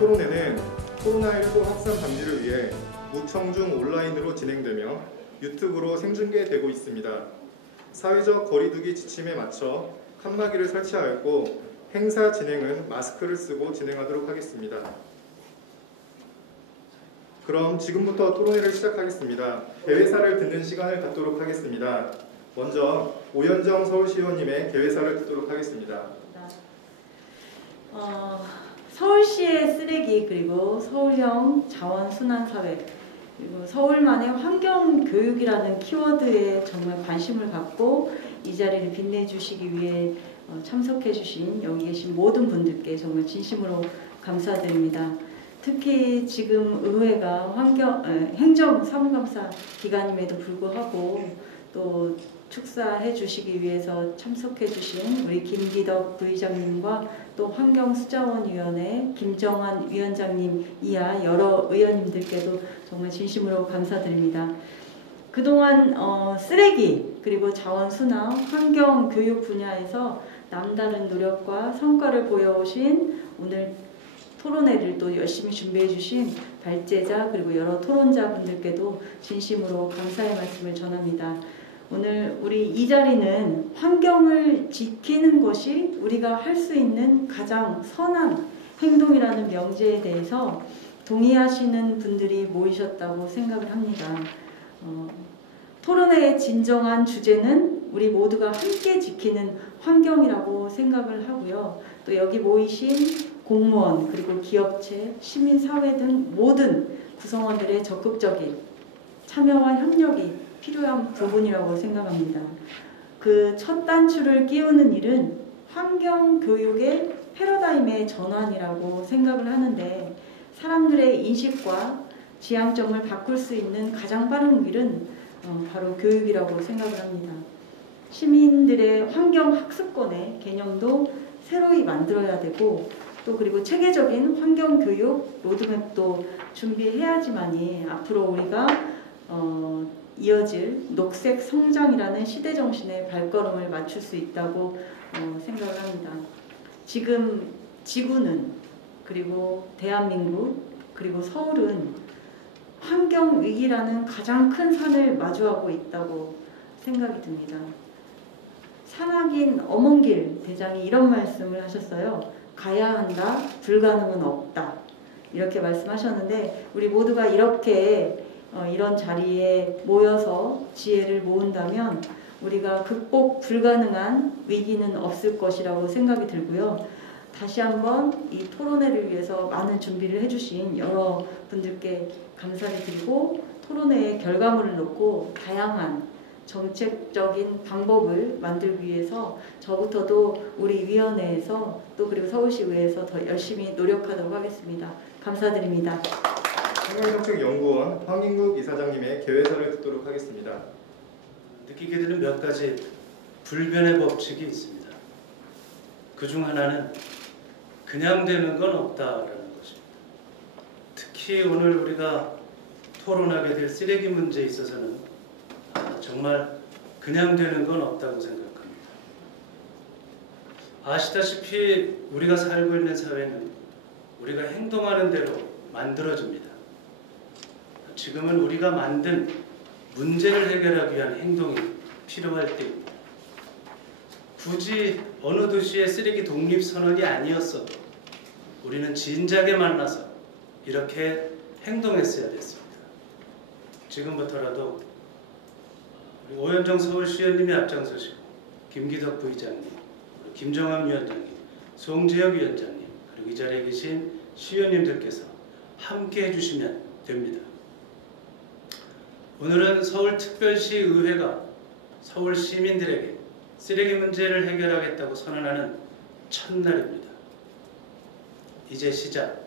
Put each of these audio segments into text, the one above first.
토론회는 코로나19 확산 방지를 위해 무청중 온라인으로 진행되며 유튜브로 생중계되고 있습니다. 사회적 거리두기 지침에 맞춰 칸막이를 설치하였고 행사 진행은 마스크를 쓰고 진행하도록 하겠습니다. 그럼 지금부터 토론회를 시작하겠습니다. 개회사를 듣는 시간을 갖도록 하겠습니다. 먼저 오현정 서울시의원님의 개회사를 듣도록 하겠습니다. 서울시의 쓰레기, 그리고 서울형 자원순환사회, 그리고 서울만의 환경교육이라는 키워드에 정말 관심을 갖고 이 자리를 빛내주시기 위해 참석해주신 여기 계신 모든 분들께 정말 진심으로 감사드립니다. 특히 지금 의회가 행정사무감사 기간임에도 불구하고 또 축사해 주시기 위해서 참석해 주신 우리 김기덕 부의장님과 또 환경수자원위원회 김정환 위원장님 이하 여러 의원님들께도 정말 진심으로 감사드립니다. 그동안 쓰레기 그리고 자원순환, 환경교육 분야에서 남다른 노력과 성과를 보여오신 오늘 토론회를 또 열심히 준비해 주신 발제자 그리고 여러 토론자분들께도 진심으로 감사의 말씀을 전합니다. 오늘 우리 이 자리는 환경을 지키는 것이 우리가 할 수 있는 가장 선한 행동이라는 명제에 대해서 동의하시는 분들이 모이셨다고 생각을 합니다. 토론회의 진정한 주제는 우리 모두가 함께 지키는 환경이라고 생각을 하고요. 또 여기 모이신 공무원, 그리고 기업체, 시민사회 등 모든 구성원들의 적극적인 참여와 협력이 필요한 부분이라고 생각합니다. 그 첫 단추를 끼우는 일은 환경교육의 패러다임의 전환이라고 생각을 하는데 사람들의 인식과 지향점을 바꿀 수 있는 가장 빠른 길은 바로 교육이라고 생각을 합니다. 시민들의 환경학습권의 개념도 새로이 만들어야 되고 또 그리고 체계적인 환경교육 로드맵도 준비해야지만이 앞으로 우리가 이어질 녹색 성장이라는 시대 정신의 발걸음을 맞출 수 있다고 생각을 합니다. 지금 지구는 그리고 대한민국 그리고 서울은 환경위기라는 가장 큰 산을 마주하고 있다고 생각이 듭니다. 산악인 엄원길 대장이 이런 말씀을 하셨어요. 가야 한다, 불가능은 없다. 이렇게 말씀하셨는데 우리 모두가 이렇게 이런 자리에 모여서 지혜를 모은다면 우리가 극복 불가능한 위기는 없을 것이라고 생각이 들고요. 다시 한번 이 토론회를 위해서 많은 준비를 해주신 여러 분들께 감사를 드리고 토론회의 결과물을 놓고 다양한 정책적인 방법을 만들기 위해서 저부터도 우리 위원회에서 또 그리고 서울시의회에서 더 열심히 노력하도록 하겠습니다. 감사드립니다. 환경정책연구원 황인국 이사장님의 개회사를 듣도록 하겠습니다. 느끼게 되는 몇 가지 불변의 법칙이 있습니다. 그중 하나는 그냥 되는 건 없다라는 것입니다. 특히 오늘 우리가 토론하게 될 쓰레기 문제에 있어서는 정말 그냥 되는 건 없다고 생각합니다. 아시다시피 우리가 살고 있는 사회는 우리가 행동하는 대로 만들어집니다. 지금은 우리가 만든 문제를 해결하기 위한 행동이 필요할 때입니다. 굳이 어느 도시의 쓰레기 독립선언이 아니었어도 우리는 진작에 만나서 이렇게 행동했어야 됐습니다. 지금부터라도 우리 오현정 서울시의원님이 앞장서시고 김기덕 부의장님, 김정환 위원장님, 송재혁 위원장님 그리고 이 자리에 계신 시의원님들께서 함께 해주시면 됩니다. 오늘은 서울특별시의회가 서울 시민들에게 쓰레기 문제를 해결하겠다고 선언하는 첫날입니다. 이제 시작.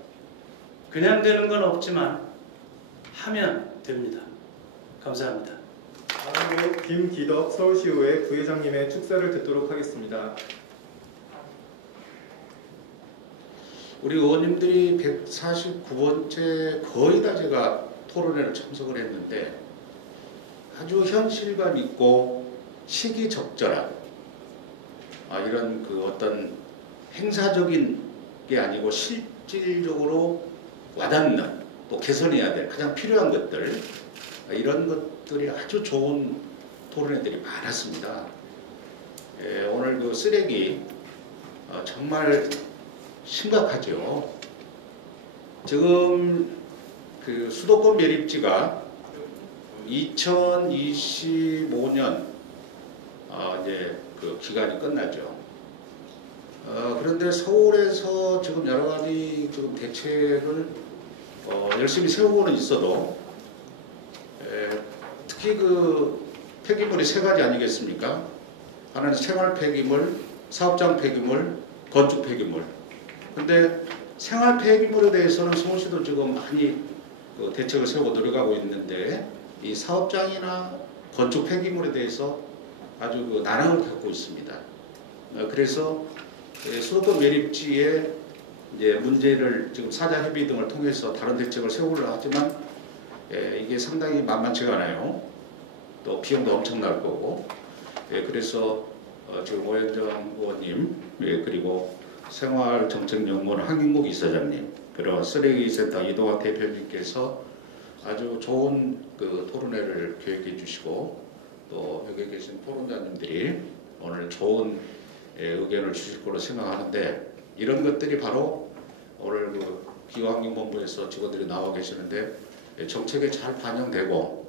그냥 되는 건 없지만 하면 됩니다. 감사합니다. 다음으로 김기덕 서울시의회 부회장님의 축사를 듣도록 하겠습니다. 우리 의원님들이 149번째 거의 다 제가 토론회를 참석을 했는데 아주 현실감 있고 시기적절한 이런 그 어떤 행사적인 게 아니고 실질적으로 와닿는 또 개선해야 될 가장 필요한 것들 이런 것들이 아주 좋은 토론회들이 많았습니다. 오늘 그 쓰레기 정말 심각하죠. 지금 그 수도권 매립지가 2025년 이제 그 기간이 끝나죠. 그런데 서울에서 지금 여러 가지 지금 대책을 열심히 세우고는 있어도 특히 그 폐기물이 세 가지 아니겠습니까? 하나는 생활 폐기물, 사업장 폐기물, 건축 폐기물. 근데 생활 폐기물에 대해서는 서울시도 지금 많이 그 대책을 세우고 노력하고 있는데 이 사업장이나 건축 폐기물에 대해서 아주 그 난항을 겪고 있습니다. 그래서 수도권 매립지의 이제 문제를 지금 사자 협의 등을 통해서 다른 대책을 세우려 하지만 이게 상당히 만만치가 않아요. 또 비용도 엄청날 거고. 그래서 지금 오현정 의원님 그리고 생활정책연구원 한경국 이사장님 그리고 쓰레기센터 이동학 대표님께서 아주 좋은 그 토론회를 계획해 주시고 또 여기 계신 토론자님들이 오늘 좋은 의견을 주실 거로 생각하는데 이런 것들이 바로 오늘 그 기후환경본부에서 직원들이 나와 계시는데 정책에 잘 반영되고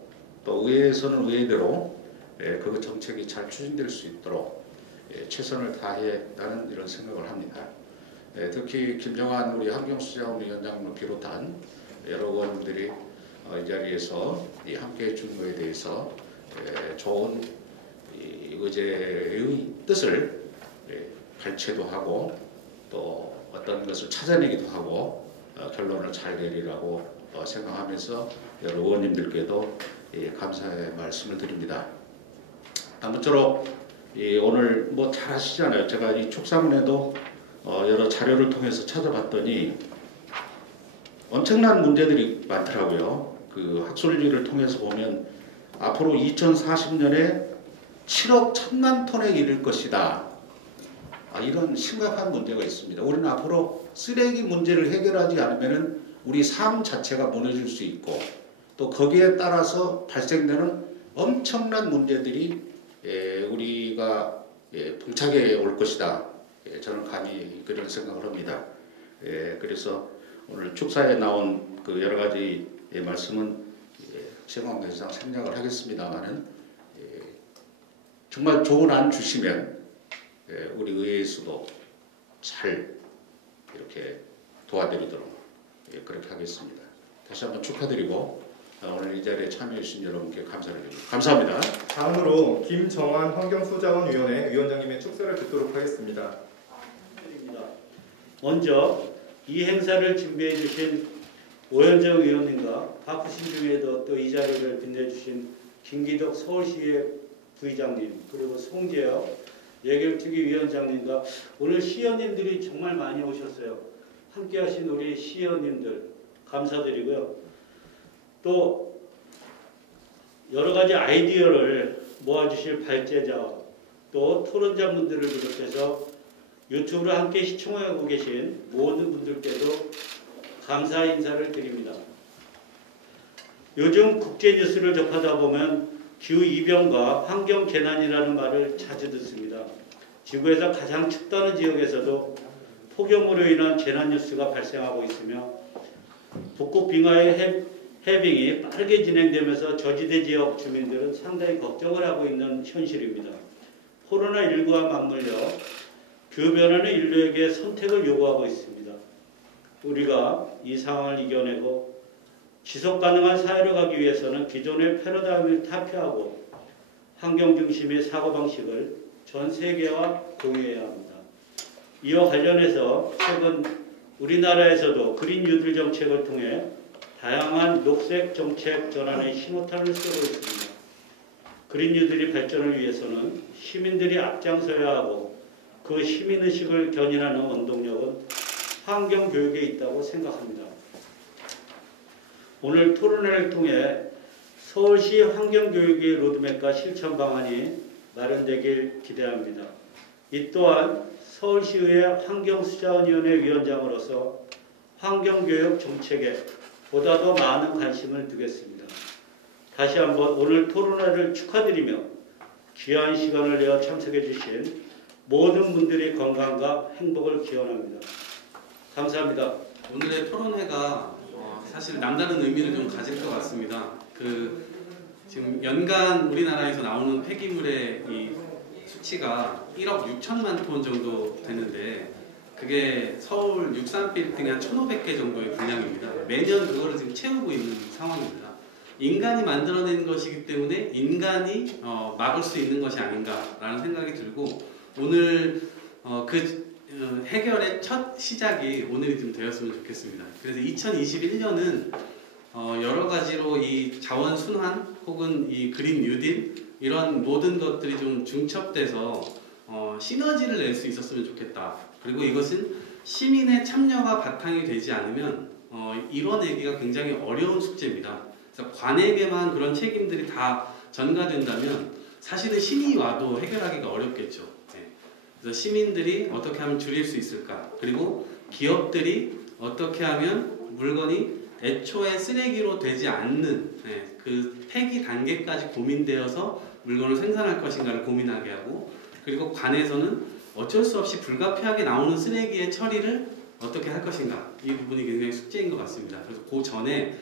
또 의회에서는 의회대로 그 정책이 잘 추진될 수 있도록 최선을 다해 나는 이런 생각을 합니다. 특히 김정한 우리 환경수자원위원장을 비롯한 여러 의원들이 이 자리에서 함께해 준 것에 대해서 좋은 의제의 뜻을 발췌도 하고 또 어떤 것을 찾아내기도 하고 결론을 잘 내리라고 생각하면서 여러 의원님들께도 감사의 말씀을 드립니다. 아무쪼록 오늘 뭐 잘 아시잖아요. 제가 이 축사문에도 여러 자료를 통해서 찾아봤더니 엄청난 문제들이 많더라고요. 그 학술지를 통해서 보면 앞으로 2040년에 7억 1천만 톤에 이를 것이다. 이런 심각한 문제가 있습니다. 우리는 앞으로 쓰레기 문제를 해결하지 않으면 우리 삶 자체가 무너질 수 있고 또 거기에 따라서 발생되는 엄청난 문제들이 우리가 봉착해 올 것이다. 저는 감히 그런 생각을 합니다. 그래서 오늘 축사에 나온 그 여러 가지 말씀은 시간관계상 생략을 하겠습니다만은 정말 좋은 안 주시면 우리 의회에서도 잘 이렇게 도와드리도록 그렇게 하겠습니다. 다시 한번 축하드리고 오늘 이 자리에 참여해 주신 여러분께 감사를 드립니다. 감사합니다. 다음으로 김정환 환경수자원위원회 위원장님의 축사를 듣도록 하겠습니다. 먼저 이 행사를 준비해 주신 오현정 의원님과 바쁘신 중에도 또 이 자리를 빛내주신 김기덕 서울시의 부의장님 그리고 송재혁 예결특위위원장님과 오늘 시의원님들이 정말 많이 오셨어요. 함께하신 우리 시의원님들 감사드리고요. 또 여러 가지 아이디어를 모아주실 발제자 또 토론자분들을 비롯해서 유튜브로 함께 시청하고 계신 모든 분들께도 감사 인사를 드립니다. 요즘 국제뉴스를 접하다 보면 기후이변과 환경재난이라는 말을 자주 듣습니다. 지구에서 가장 춥다는 지역에서도 폭염으로 인한 재난뉴스가 발생하고 있으며 북극 빙하의 해빙이 빠르게 진행되면서 저지대 지역 주민들은 상당히 걱정을 하고 있는 현실입니다. 코로나19와 맞물려 기후변화는 인류에게 선택을 요구하고 있습니다. 우리가 이 상황을 이겨내고 지속가능한 사회로 가기 위해서는 기존의 패러다임을 타피하고 환경중심의 사고방식을 전 세계와 공유해야 합니다. 이와 관련해서 최근 우리나라에서도 그린 뉴딜 정책을 통해 다양한 녹색 정책 전환의 신호탄을 쏘고 있습니다. 그린 뉴딜의 발전을 위해서는 시민들이 앞장서야 하고 그 시민의식을 견인하는 원동력은 환경교육에 있다고 생각합니다. 오늘 토론회를 통해 서울시 환경교육의 로드맵과 실천 방안이 마련되길 기대합니다. 이 또한 서울시의회 환경수자원위원회 위원장으로서 환경교육 정책에 보다 더 많은 관심을 두겠습니다. 다시 한번 오늘 토론회를 축하드리며 귀한 시간을 내어 참석해 주신 모든 분들의 건강과 행복을 기원합니다. 감사합니다. 오늘의 토론회가 사실 남다른 의미를 좀 가질 것 같습니다. 지금 연간 우리나라에서 나오는 폐기물의 이 수치가 1억 6천만 톤 정도 되는데 그게 서울 63빌딩 한 1,500개 정도의 분량입니다. 매년 그거를 지금 채우고 있는 상황입니다. 인간이 만들어낸 것이기 때문에 인간이 막을 수 있는 것이 아닌가라는 생각이 들고 오늘 해결의 첫 시작이 오늘이 좀 되었으면 좋겠습니다. 그래서 2021년은 여러 가지로 이 자원 순환 혹은 이 그린 뉴딜 이런 모든 것들이 좀 중첩돼서 시너지를 낼 수 있었으면 좋겠다. 그리고 이것은 시민의 참여가 바탕이 되지 않으면 이뤄내기가 굉장히 어려운 숙제입니다. 그래서 관에게만 그런 책임들이 다 전가된다면 사실은 신이 와도 해결하기가 어렵겠죠. 네. 그래서 시민들이 어떻게 하면 줄일 수 있을까? 그리고 기업들이 어떻게 하면 물건이 애초에 쓰레기로 되지 않는 그 폐기 단계까지 고민되어서 물건을 생산할 것인가를 고민하게 하고 그리고 관에서는 어쩔 수 없이 불가피하게 나오는 쓰레기의 처리를 어떻게 할 것인가 이 부분이 굉장히 숙제인 것 같습니다. 그래서 그 전에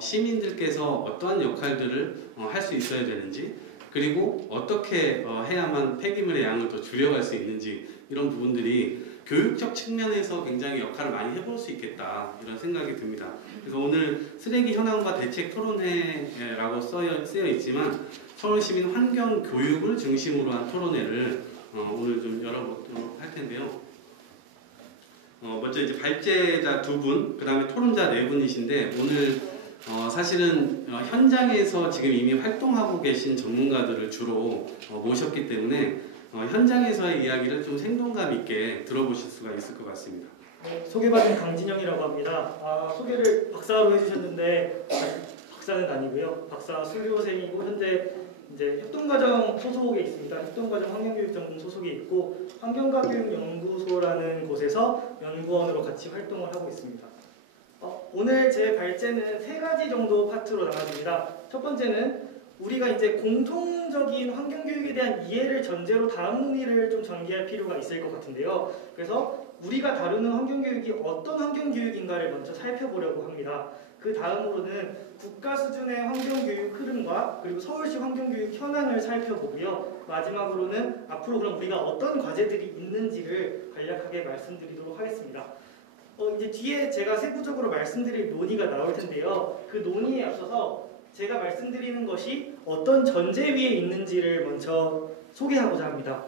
시민들께서 어떠한 역할들을 할 수 있어야 되는지 그리고 어떻게 해야만 폐기물의 양을 더 줄여갈 수 있는지 이런 부분들이 교육적 측면에서 굉장히 역할을 많이 해볼 수 있겠다 이런 생각이 듭니다. 그래서 오늘 쓰레기 현황과 대책 토론회라고 쓰여 있지만 서울시민 환경교육을 중심으로 한 토론회를 오늘 좀 열어보도록 할 텐데요. 먼저 이제 발제자 2분, 그 다음에 토론자 4분이신데 오늘 사실은 현장에서 지금 이미 활동하고 계신 전문가들을 주로 모셨기 때문에 현장에서의 이야기를 좀 생동감 있게 들어보실 수가 있을 것 같습니다. 소개받은 강진영이라고 합니다. 소개를 박사로 해주셨는데 박사는 아니고요. 박사 수료생이고 현재 이제 협동과정 소속에 있습니다. 협동과정 환경교육전문 소속에 있고 환경과교육연구소라는 곳에서 연구원으로 같이 활동을 하고 있습니다. 오늘 제 발제는 3가지 정도 파트로 나눠집니다. 첫 번째는 우리가 이제 공통적인 환경교육에 대한 이해를 전제로 다음 논의를 좀 전개할 필요가 있을 것 같은데요. 그래서 우리가 다루는 환경교육이 어떤 환경교육인가를 먼저 살펴보려고 합니다. 그 다음으로는 국가 수준의 환경교육 흐름과 그리고 서울시 환경교육 현황을 살펴보고요. 마지막으로는 앞으로 그럼 우리가 어떤 과제들이 있는지를 간략하게 말씀드리도록 하겠습니다. 이제 뒤에 제가 세부적으로 말씀드릴 논의가 나올 텐데요. 그 논의에 앞서서 제가 말씀드리는 것이 어떤 전제 위에 있는지를 먼저 소개하고자 합니다.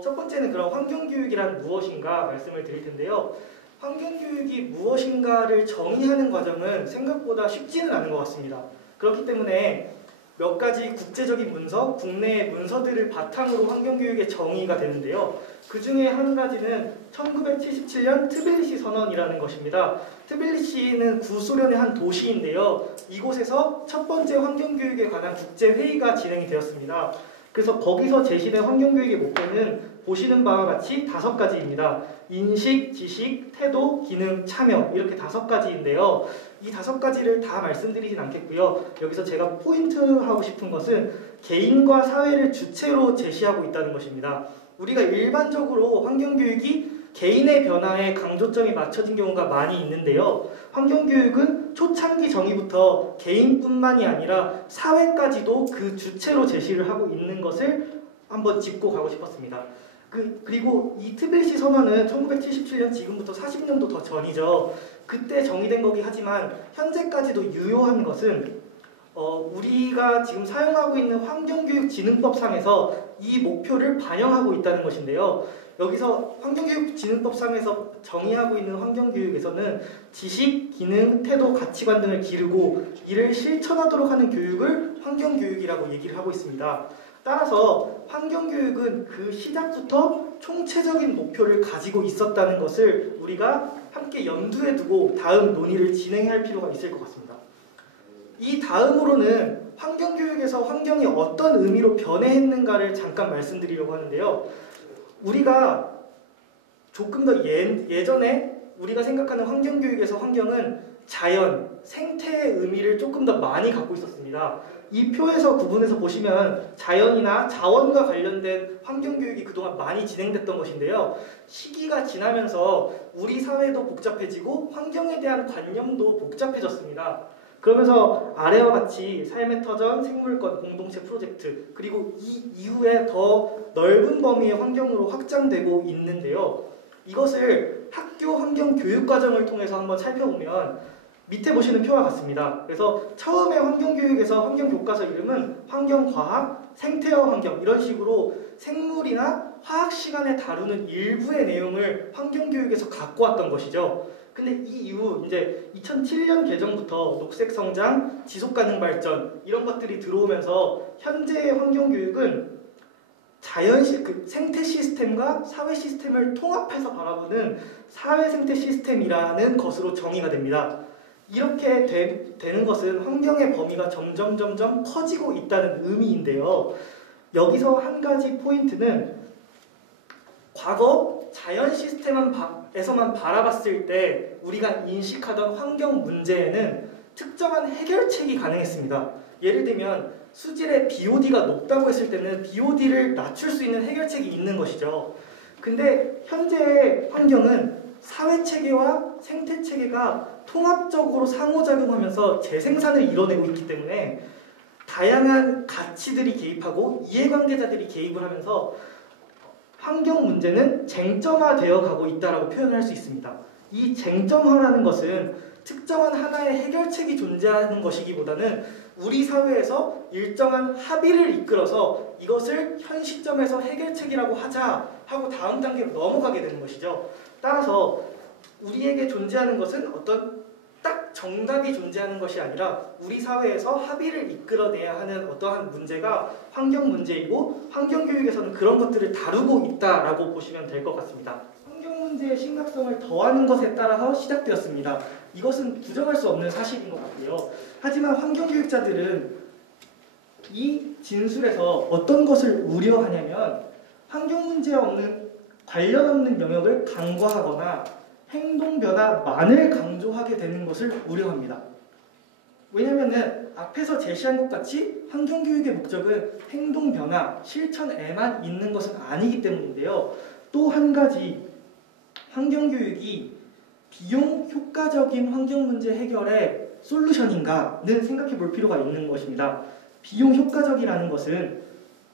첫 번째는 그럼 환경교육이란 무엇인가 말씀을 드릴 텐데요. 환경교육이 무엇인가를 정의하는 과정은 생각보다 쉽지는 않은 것 같습니다. 그렇기 때문에 몇 가지 국제적인 문서, 국내의 문서들을 바탕으로 환경교육의 정의가 되는데요. 그 중에 한 가지는 1977년 트빌리시 선언이라는 것입니다. 트빌리시는 구소련의 한 도시인데요. 이곳에서 첫 번째 환경교육에 관한 국제회의가 진행이 되었습니다. 그래서 거기서 제시된 환경교육의 목표는 보시는 바와 같이 5가지입니다. 인식, 지식, 태도, 기능, 참여 이렇게 5가지인데요. 이 5가지를 다 말씀드리진 않겠고요. 여기서 제가 포인트하고 싶은 것은 개인과 사회를 주체로 제시하고 있다는 것입니다. 우리가 일반적으로 환경교육이 개인의 변화에 강조점이 맞춰진 경우가 많이 있는데요. 환경교육은 초창기 정의부터 개인뿐만이 아니라 사회까지도 그 주체로 제시를 하고 있는 것을 한번 짚고 가고 싶었습니다. 그리고 이 트빌리시 선언은 1977년 지금부터 40년도 더 전이죠. 그때 정의된 거긴 하지만 현재까지도 유효한 것은 우리가 지금 사용하고 있는 환경교육진흥법상에서 이 목표를 반영하고 있다는 것인데요. 여기서 환경교육진흥법상에서 정의하고 있는 환경교육에서는 지식, 기능, 태도, 가치관 등을 기르고 이를 실천하도록 하는 교육을 환경교육이라고 얘기를 하고 있습니다. 따라서 환경교육은 그 시작부터 총체적인 목표를 가지고 있었다는 것을 우리가 함께 염두에 두고 다음 논의를 진행할 필요가 있을 것 같습니다. 이 다음으로는 환경교육에서 환경이 어떤 의미로 변해했는가를 잠깐 말씀드리려고 하는데요. 우리가 조금 더 예전에 우리가 생각하는 환경교육에서 환경은 자연, 생태의 의미를 조금 더 많이 갖고 있었습니다. 이 표에서 구분해서 보시면 자연이나 자원과 관련된 환경교육이 그동안 많이 진행됐던 것인데요. 시기가 지나면서 우리 사회도 복잡해지고 환경에 대한 관념도 복잡해졌습니다. 그러면서 아래와 같이 삶의 터전, 생물권, 공동체 프로젝트, 그리고 이 이후에 더 넓은 범위의 환경으로 확장되고 있는데요. 이것을 학교 환경 교육 과정을 통해서 한번 살펴보면 밑에 보시는 표와 같습니다. 그래서 처음에 환경교육에서 환경교과서 이름은 환경과학, 생태와 환경 이런 식으로 생물이나 화학 시간에 다루는 일부의 내용을 환경교육에서 갖고 왔던 것이죠. 근데 이 이후 이제 2007년 개정부터 녹색 성장, 지속 가능 발전 이런 것들이 들어오면서 현재의 환경교육은 생태 시스템과 사회 시스템을 통합해서 바라보는 사회 생태 시스템이라는 것으로 정의가 됩니다. 이렇게 되는 것은 환경의 범위가 점점 커지고 있다는 의미인데요. 여기서 한 가지 포인트는 과거 자연 시스템에서만 바라봤을 때 우리가 인식하던 환경 문제에는 특정한 해결책이 가능했습니다. 예를 들면 수질의 BOD가 높다고 했을 때는 BOD를 낮출 수 있는 해결책이 있는 것이죠. 근데 현재의 환경은 사회체계와 생태체계가 통합적으로 상호작용하면서 재생산을 이뤄내고 있기 때문에 다양한 가치들이 개입하고 이해관계자들이 개입을 하면서 환경 문제는 쟁점화되어 가고 있다고 표현할 수 있습니다. 이 쟁점화라는 것은 특정한 하나의 해결책이 존재하는 것이기보다는 우리 사회에서 일정한 합의를 이끌어서 이것을 현 시점에서 해결책이라고 하자 하고 다음 단계로 넘어가게 되는 것이죠. 따라서 우리에게 존재하는 것은 어떤 딱 정답이 존재하는 것이 아니라 우리 사회에서 합의를 이끌어내야 하는 어떠한 문제가 환경 문제이고 환경교육에서는 그런 것들을 다루고 있다라고 보시면 될 것 같습니다. 환경 문제의 심각성을 더하는 것에 따라서 시작되었습니다. 이것은 부정할 수 없는 사실인 것 같고요. 하지만 환경교육자들은 이 진술에서 어떤 것을 우려하냐면 환경 문제에 관련 없는 영역을 간과하거나 행동 변화만을 강조하게 되는 것을 우려합니다. 왜냐하면 앞에서 제시한 것 같이 환경교육의 목적은 행동 변화, 실천에만 있는 것은 아니기 때문인데요. 또 한 가지 환경교육이 비용 효과적인 환경 문제 해결의 솔루션인가는 생각해 볼 필요가 있는 것입니다. 비용 효과적이라는 것은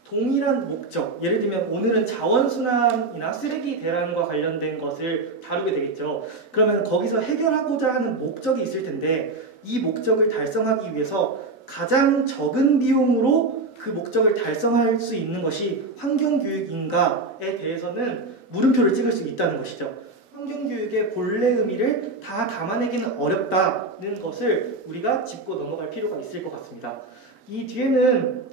동일한 목적, 예를 들면 오늘은 자원순환이나 쓰레기 대란과 관련된 것을 다루게 되겠죠. 그러면 거기서 해결하고자 하는 목적이 있을 텐데 이 목적을 달성하기 위해서 가장 적은 비용으로 그 목적을 달성할 수 있는 것이 환경교육인가에 대해서는 물음표를 찍을 수 있다는 것이죠. 환경교육의 본래 의미를 다 담아내기는 어렵다는 것을 우리가 짚고 넘어갈 필요가 있을 것 같습니다. 이 뒤에는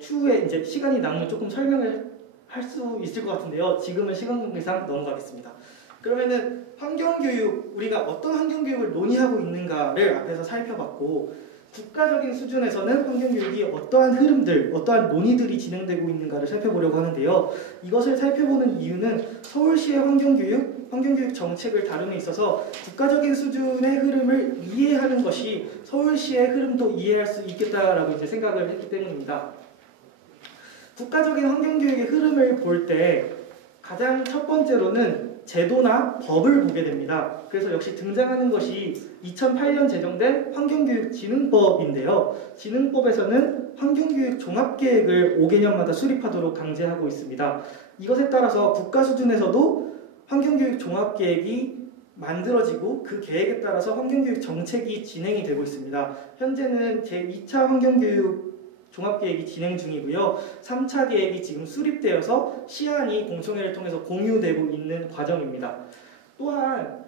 추후에 이제 시간이 남으면 조금 설명을 할 수 있을 것 같은데요. 지금은 시간 관계상 넘어가겠습니다. 그러면은 환경교육, 우리가 어떤 환경교육을 논의하고 있는가를 앞에서 살펴봤고 국가적인 수준에서는 환경교육이 어떠한 흐름들, 어떠한 논의들이 진행되고 있는가를 살펴보려고 하는데요. 이것을 살펴보는 이유는 서울시의 환경교육 정책을 다룸에 있어서 국가적인 수준의 흐름을 이해하는 것이 서울시의 흐름도 이해할 수 있겠다라고 이제 생각을 했기 때문입니다. 국가적인 환경교육의 흐름을 볼 때 가장 첫 번째로는 제도나 법을 보게 됩니다. 그래서 역시 등장하는 것이 2008년 제정된 환경교육진흥법인데요. 진흥법에서는 환경교육 종합계획을 5개년마다 수립하도록 강제하고 있습니다. 이것에 따라서 국가 수준에서도 환경교육 종합계획이 만들어지고 그 계획에 따라서 환경교육 정책이 진행이 되고 있습니다. 현재는 제2차 환경교육 종합계획이 진행 중이고요. 3차 계획이 지금 수립되어서 시안이 공청회를 통해서 공유되고 있는 과정입니다. 또한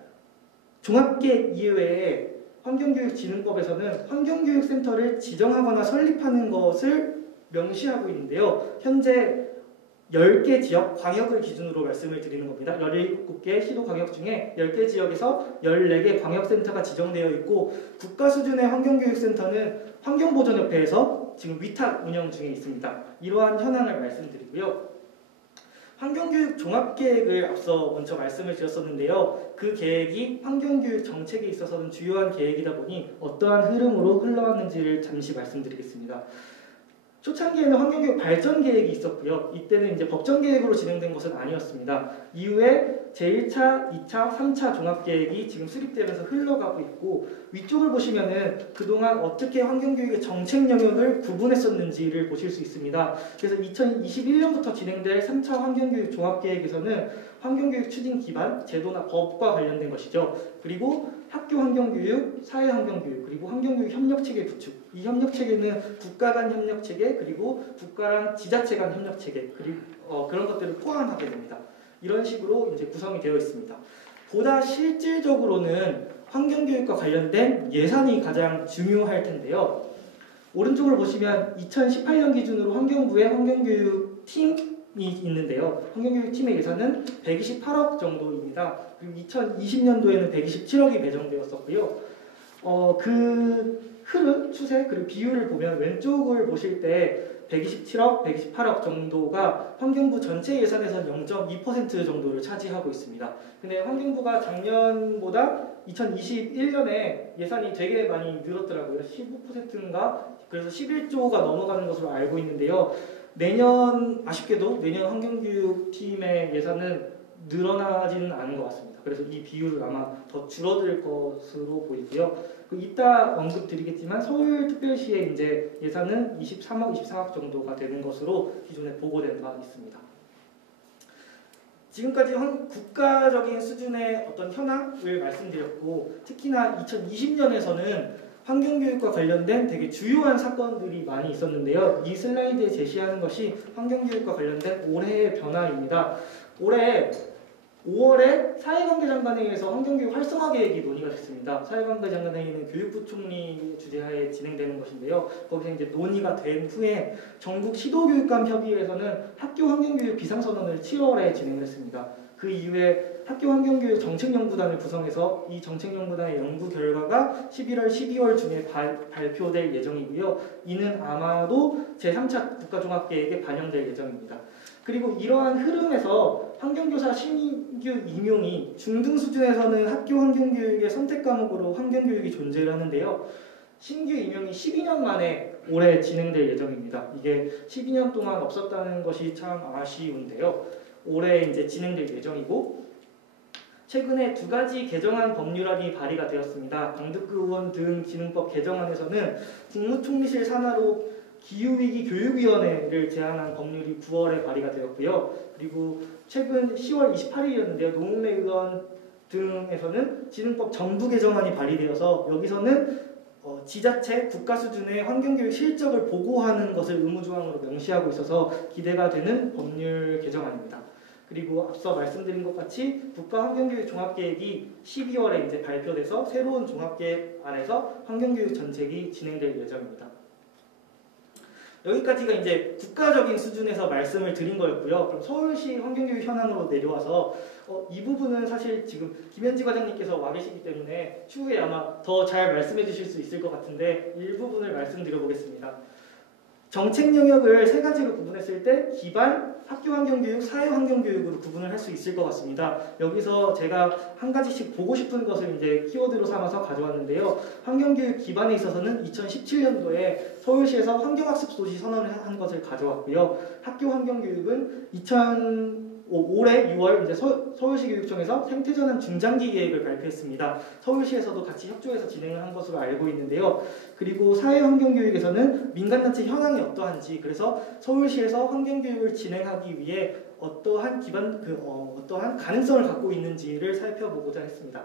종합계획 이외에 환경교육진흥법에서는 환경교육센터를 지정하거나 설립하는 것을 명시하고 있는데요. 현재 10개 지역 광역을 기준으로 말씀을 드리는 겁니다. 17개 시도 광역 중에 10개 지역에서 14개 광역센터가 지정되어 있고 국가 수준의 환경교육센터는 환경보전협회에서 지금 위탁 운영 중에 있습니다. 이러한 현황을 말씀드리고요. 환경교육 종합계획을 앞서 먼저 말씀을 드렸었는데요. 그 계획이 환경교육 정책에 있어서는 주요한 계획이다 보니 어떠한 흐름으로 흘러왔는지를 잠시 말씀드리겠습니다. 초창기에는 환경교육 발전 계획이 있었고요. 이때는 이제 법정 계획으로 진행된 것은 아니었습니다. 이후에 제1차, 2차, 3차 종합계획이 지금 수립되면서 흘러가고 있고 위쪽을 보시면은 그동안 어떻게 환경교육의 정책 영역을 구분했었는지를 보실 수 있습니다. 그래서 2021년부터 진행될 3차 환경교육 종합계획에서는 환경교육 추진 기반, 제도나 법과 관련된 것이죠. 그리고 학교 환경교육, 사회 환경교육, 그리고 환경교육 협력체계 구축. 이 협력체계는 국가 간 협력체계, 그리고 국가랑 지자체 간 협력체계, 그리고 그런 것들을 포함하게 됩니다. 이런 식으로 이제 구성이 되어 있습니다. 보다 실질적으로는 환경교육과 관련된 예산이 가장 중요할 텐데요. 오른쪽을 보시면 2018년 기준으로 환경부의 환경교육 팀이 있는데요. 환경교육 팀의 예산은 128억 정도입니다. 그리고 2020년도에는 127억이 배정되었었고요. 그 흐름, 추세, 그리고 비율을 보면 왼쪽을 보실 때 127억, 128억 정도가 환경부 전체 예산에서 0.2% 정도를 차지하고 있습니다. 근데 환경부가 작년보다 2021년에 예산이 되게 많이 늘었더라고요. 15%인가? 그래서 11조가 넘어가는 것으로 알고 있는데요. 아쉽게도 내년 환경교육팀의 예산은 늘어나지는 않은 것 같습니다. 그래서 이 비율은 아마 더 줄어들 것으로 보이고요. 이따 언급드리겠지만 서울특별시의 이제 예산은 23억, 24억 정도가 되는 것으로 기존에 보고된 바 있습니다. 지금까지 국가적인 수준의 어떤 현황을 말씀드렸고 특히나 2020년에서는 환경교육과 관련된 되게 주요한 사건들이 많이 있었는데요. 이 슬라이드에 제시하는 것이 환경교육과 관련된 올해의 변화입니다. 올해 5월에 사회관계장관회의에서 환경교육 활성화 계획이 논의가 됐습니다. 사회관계장관회의는 교육부 총리 주재하에 진행되는 것인데요. 거기서 이제 논의가 된 후에 전국 시도교육감협의회에서는 학교 환경교육 비상선언을 7월에 진행을 했습니다. 그 이후에 학교 환경교육 정책연구단을 구성해서 이 정책연구단의 연구 결과가 11월, 12월 중에 발표될 예정이고요. 이는 아마도 제3차 국가종합계획에 반영될 예정입니다. 그리고 이러한 흐름에서 환경교사 신규 임용이 중등 수준에서는 학교 환경교육의 선택 과목으로 환경교육이 존재를 하는데요. 신규 임용이 12년 만에 올해 진행될 예정입니다. 이게 12년 동안 없었다는 것이 참 아쉬운데요. 올해 이제 진행될 예정이고 최근에 2가지 개정안 법률안이 발의가 되었습니다. 강덕구 의원 등 기능법 개정안에서는 국무총리실 산하로 기후위기 교육위원회를 제안한 법률이 9월에 발의가 되었고요. 그리고 최근 10월 28일이었는데요. 노웅래 의원 등에서는 지능법 전부 개정안이 발의되어서 여기서는 지자체, 국가 수준의 환경교육 실적을 보고하는 것을 의무조항으로 명시하고 있어서 기대가 되는 법률 개정안입니다. 그리고 앞서 말씀드린 것 같이 국가환경교육 종합계획이 12월에 이제 발표돼서 새로운 종합계획 안에서 환경교육 정책이 진행될 예정입니다. 여기까지가 이제 국가적인 수준에서 말씀을 드린 거였고요. 그럼 서울시 환경교육 현황으로 내려와서 이 부분은 사실 지금 김현지 과장님께서 와 계시기 때문에 추후에 아마 더 잘 말씀해 주실 수 있을 것 같은데 일부분을 말씀드려 보겠습니다. 정책 영역을 3가지로 구분했을 때 기반, 학교 환경교육, 사회 환경교육으로 구분을 할 수 있을 것 같습니다. 여기서 제가 한 가지씩 보고 싶은 것을 이제 키워드로 삼아서 가져왔는데요. 환경교육 기반에 있어서는 2017년도에 서울시에서 환경학습 도시 선언을 한 것을 가져왔고요. 학교 환경교육은 올해 6월 이제 서울시 교육청에서 생태전환 중장기 계획을 발표했습니다. 서울시에서도 같이 협조해서 진행을 한 것으로 알고 있는데요. 그리고 사회환경교육에서는 민간단체 현황이 어떠한지, 그래서 서울시에서 환경교육을 진행하기 위해 어떠한 어떠한 가능성을 갖고 있는지를 살펴보고자 했습니다.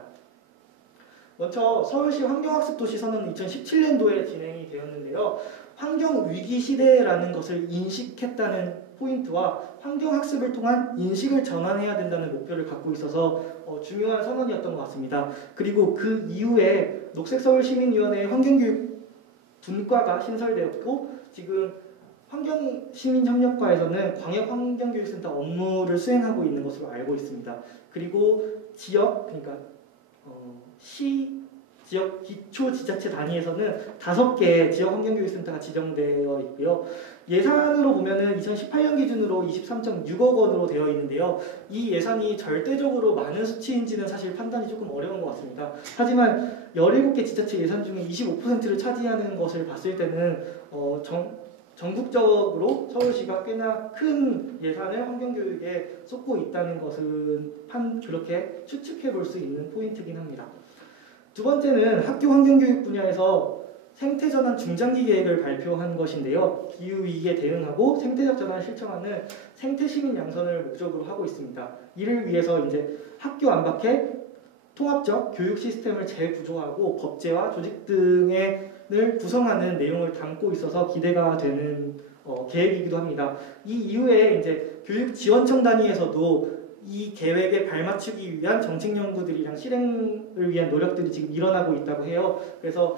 먼저 서울시 환경학습도시 선언은 2017년도에 진행이 되었는데요. 환경위기 시대라는 것을 인식했다는 포인트와 환경학습을 통한 인식을 전환해야 된다는 목표를 갖고 있어서 중요한 선언이었던 것 같습니다. 그리고 그 이후에 녹색서울시민위원회 환경교육 분과가 신설되었고 지금 환경시민협력과에서는 광역환경교육센터 업무를 수행하고 있는 것으로 알고 있습니다. 그리고 지역, 그러니까 시, 지역 기초지자체 단위에서는 5개 지역환경교육센터가 지정되어 있고요. 예산으로 보면은 2018년 기준으로 23.6억 원으로 되어 있는데요. 이 예산이 절대적으로 많은 수치인지는 사실 판단이 조금 어려운 것 같습니다. 하지만 17개 지자체 예산 중에 25%를 차지하는 것을 봤을 때는 전국적으로 서울시가 꽤나 큰 예산을 환경교육에 쏟고 있다는 것은 그렇게 추측해 볼 수 있는 포인트이긴 합니다. 두 번째는 학교 환경교육 분야에서 생태전환 중장기 계획을 발표한 것인데요. 기후위기에 대응하고 생태적 전환을 실천하는 생태시민 양선을 목적으로 하고 있습니다. 이를 위해서 이제 학교 안팎에 통합적 교육 시스템을 재구조하고 법제와 조직 등을 구성하는 내용을 담고 있어서 기대가 되는 계획이기도 합니다. 이 이후에 이제 교육지원청 단위에서도 이 계획에 발맞추기 위한 정책 연구들이랑 실행을 위한 노력들이 지금 일어나고 있다고 해요. 그래서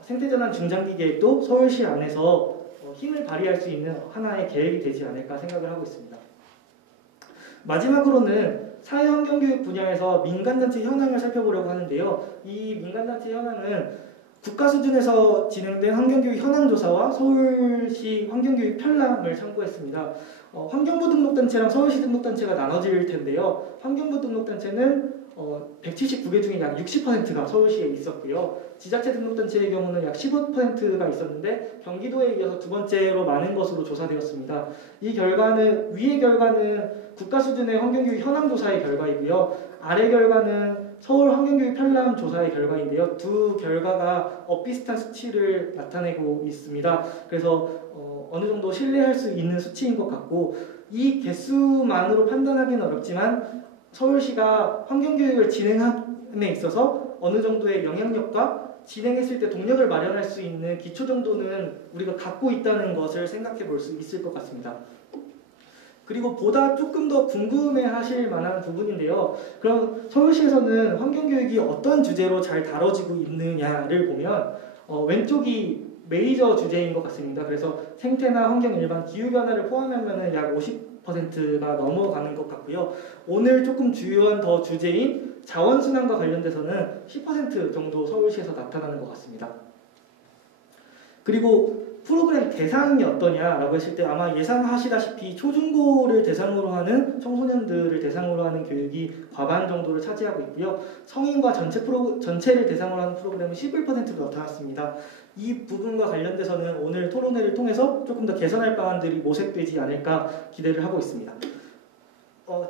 생태전환 중장기 계획도 서울시 안에서 힘을 발휘할 수 있는 하나의 계획이 되지 않을까 생각을 하고 있습니다. 마지막으로는 사회환경교육 분야에서 민간단체 현황을 살펴보려고 하는데요. 이 민간단체 현황은 국가 수준에서 진행된 환경교육 현황조사와 서울시 환경교육 편람을 참고했습니다. 환경부 등록단체랑 서울시 등록단체가 나눠질 텐데요. 환경부 등록단체는 179개 중에 약 60%가 서울시에 있었고요. 지자체 등록단체의 경우는 약 15%가 있었는데 경기도에 이어서 두 번째로 많은 것으로 조사되었습니다. 이 결과는 위의 결과는 국가 수준의 환경교육 현황조사의 결과이고요. 아래 결과는 서울 환경교육 편람 조사의 결과인데요. 두 결과가 엇비슷한 수치를 나타내고 있습니다. 그래서 어느 정도 신뢰할 수 있는 수치인 것 같고 이 개수만으로 판단하기는 어렵지만 서울시가 환경교육을 진행함에 있어서 어느 정도의 영향력과 진행했을 때 동력을 마련할 수 있는 기초 정도는 우리가 갖고 있다는 것을 생각해 볼 수 있을 것 같습니다. 그리고 보다 조금 더 궁금해 하실 만한 부분인데요. 그럼 서울시에서는 환경교육이 어떤 주제로 잘 다뤄지고 있느냐를 보면 왼쪽이 메이저 주제인 것 같습니다. 그래서 생태나 환경 일반 기후변화를 포함하면 약 50%가 넘어가는 것 같고요. 오늘 조금 주요한 더 주제인 자원순환과 관련돼서는 10% 정도 서울시에서 나타나는 것 같습니다. 그리고 프로그램 대상이 어떠냐라고 했을 때 아마 예상하시다시피 초중고를 대상으로 하는 청소년들을 대상으로 하는 교육이 과반 정도를 차지하고 있고요. 성인과 전체를 대상으로 하는 프로그램은 11%로 나타났습니다. 이 부분과 관련돼서는 오늘 토론회를 통해서 조금 더 개선할 방안들이 모색되지 않을까 기대를 하고 있습니다.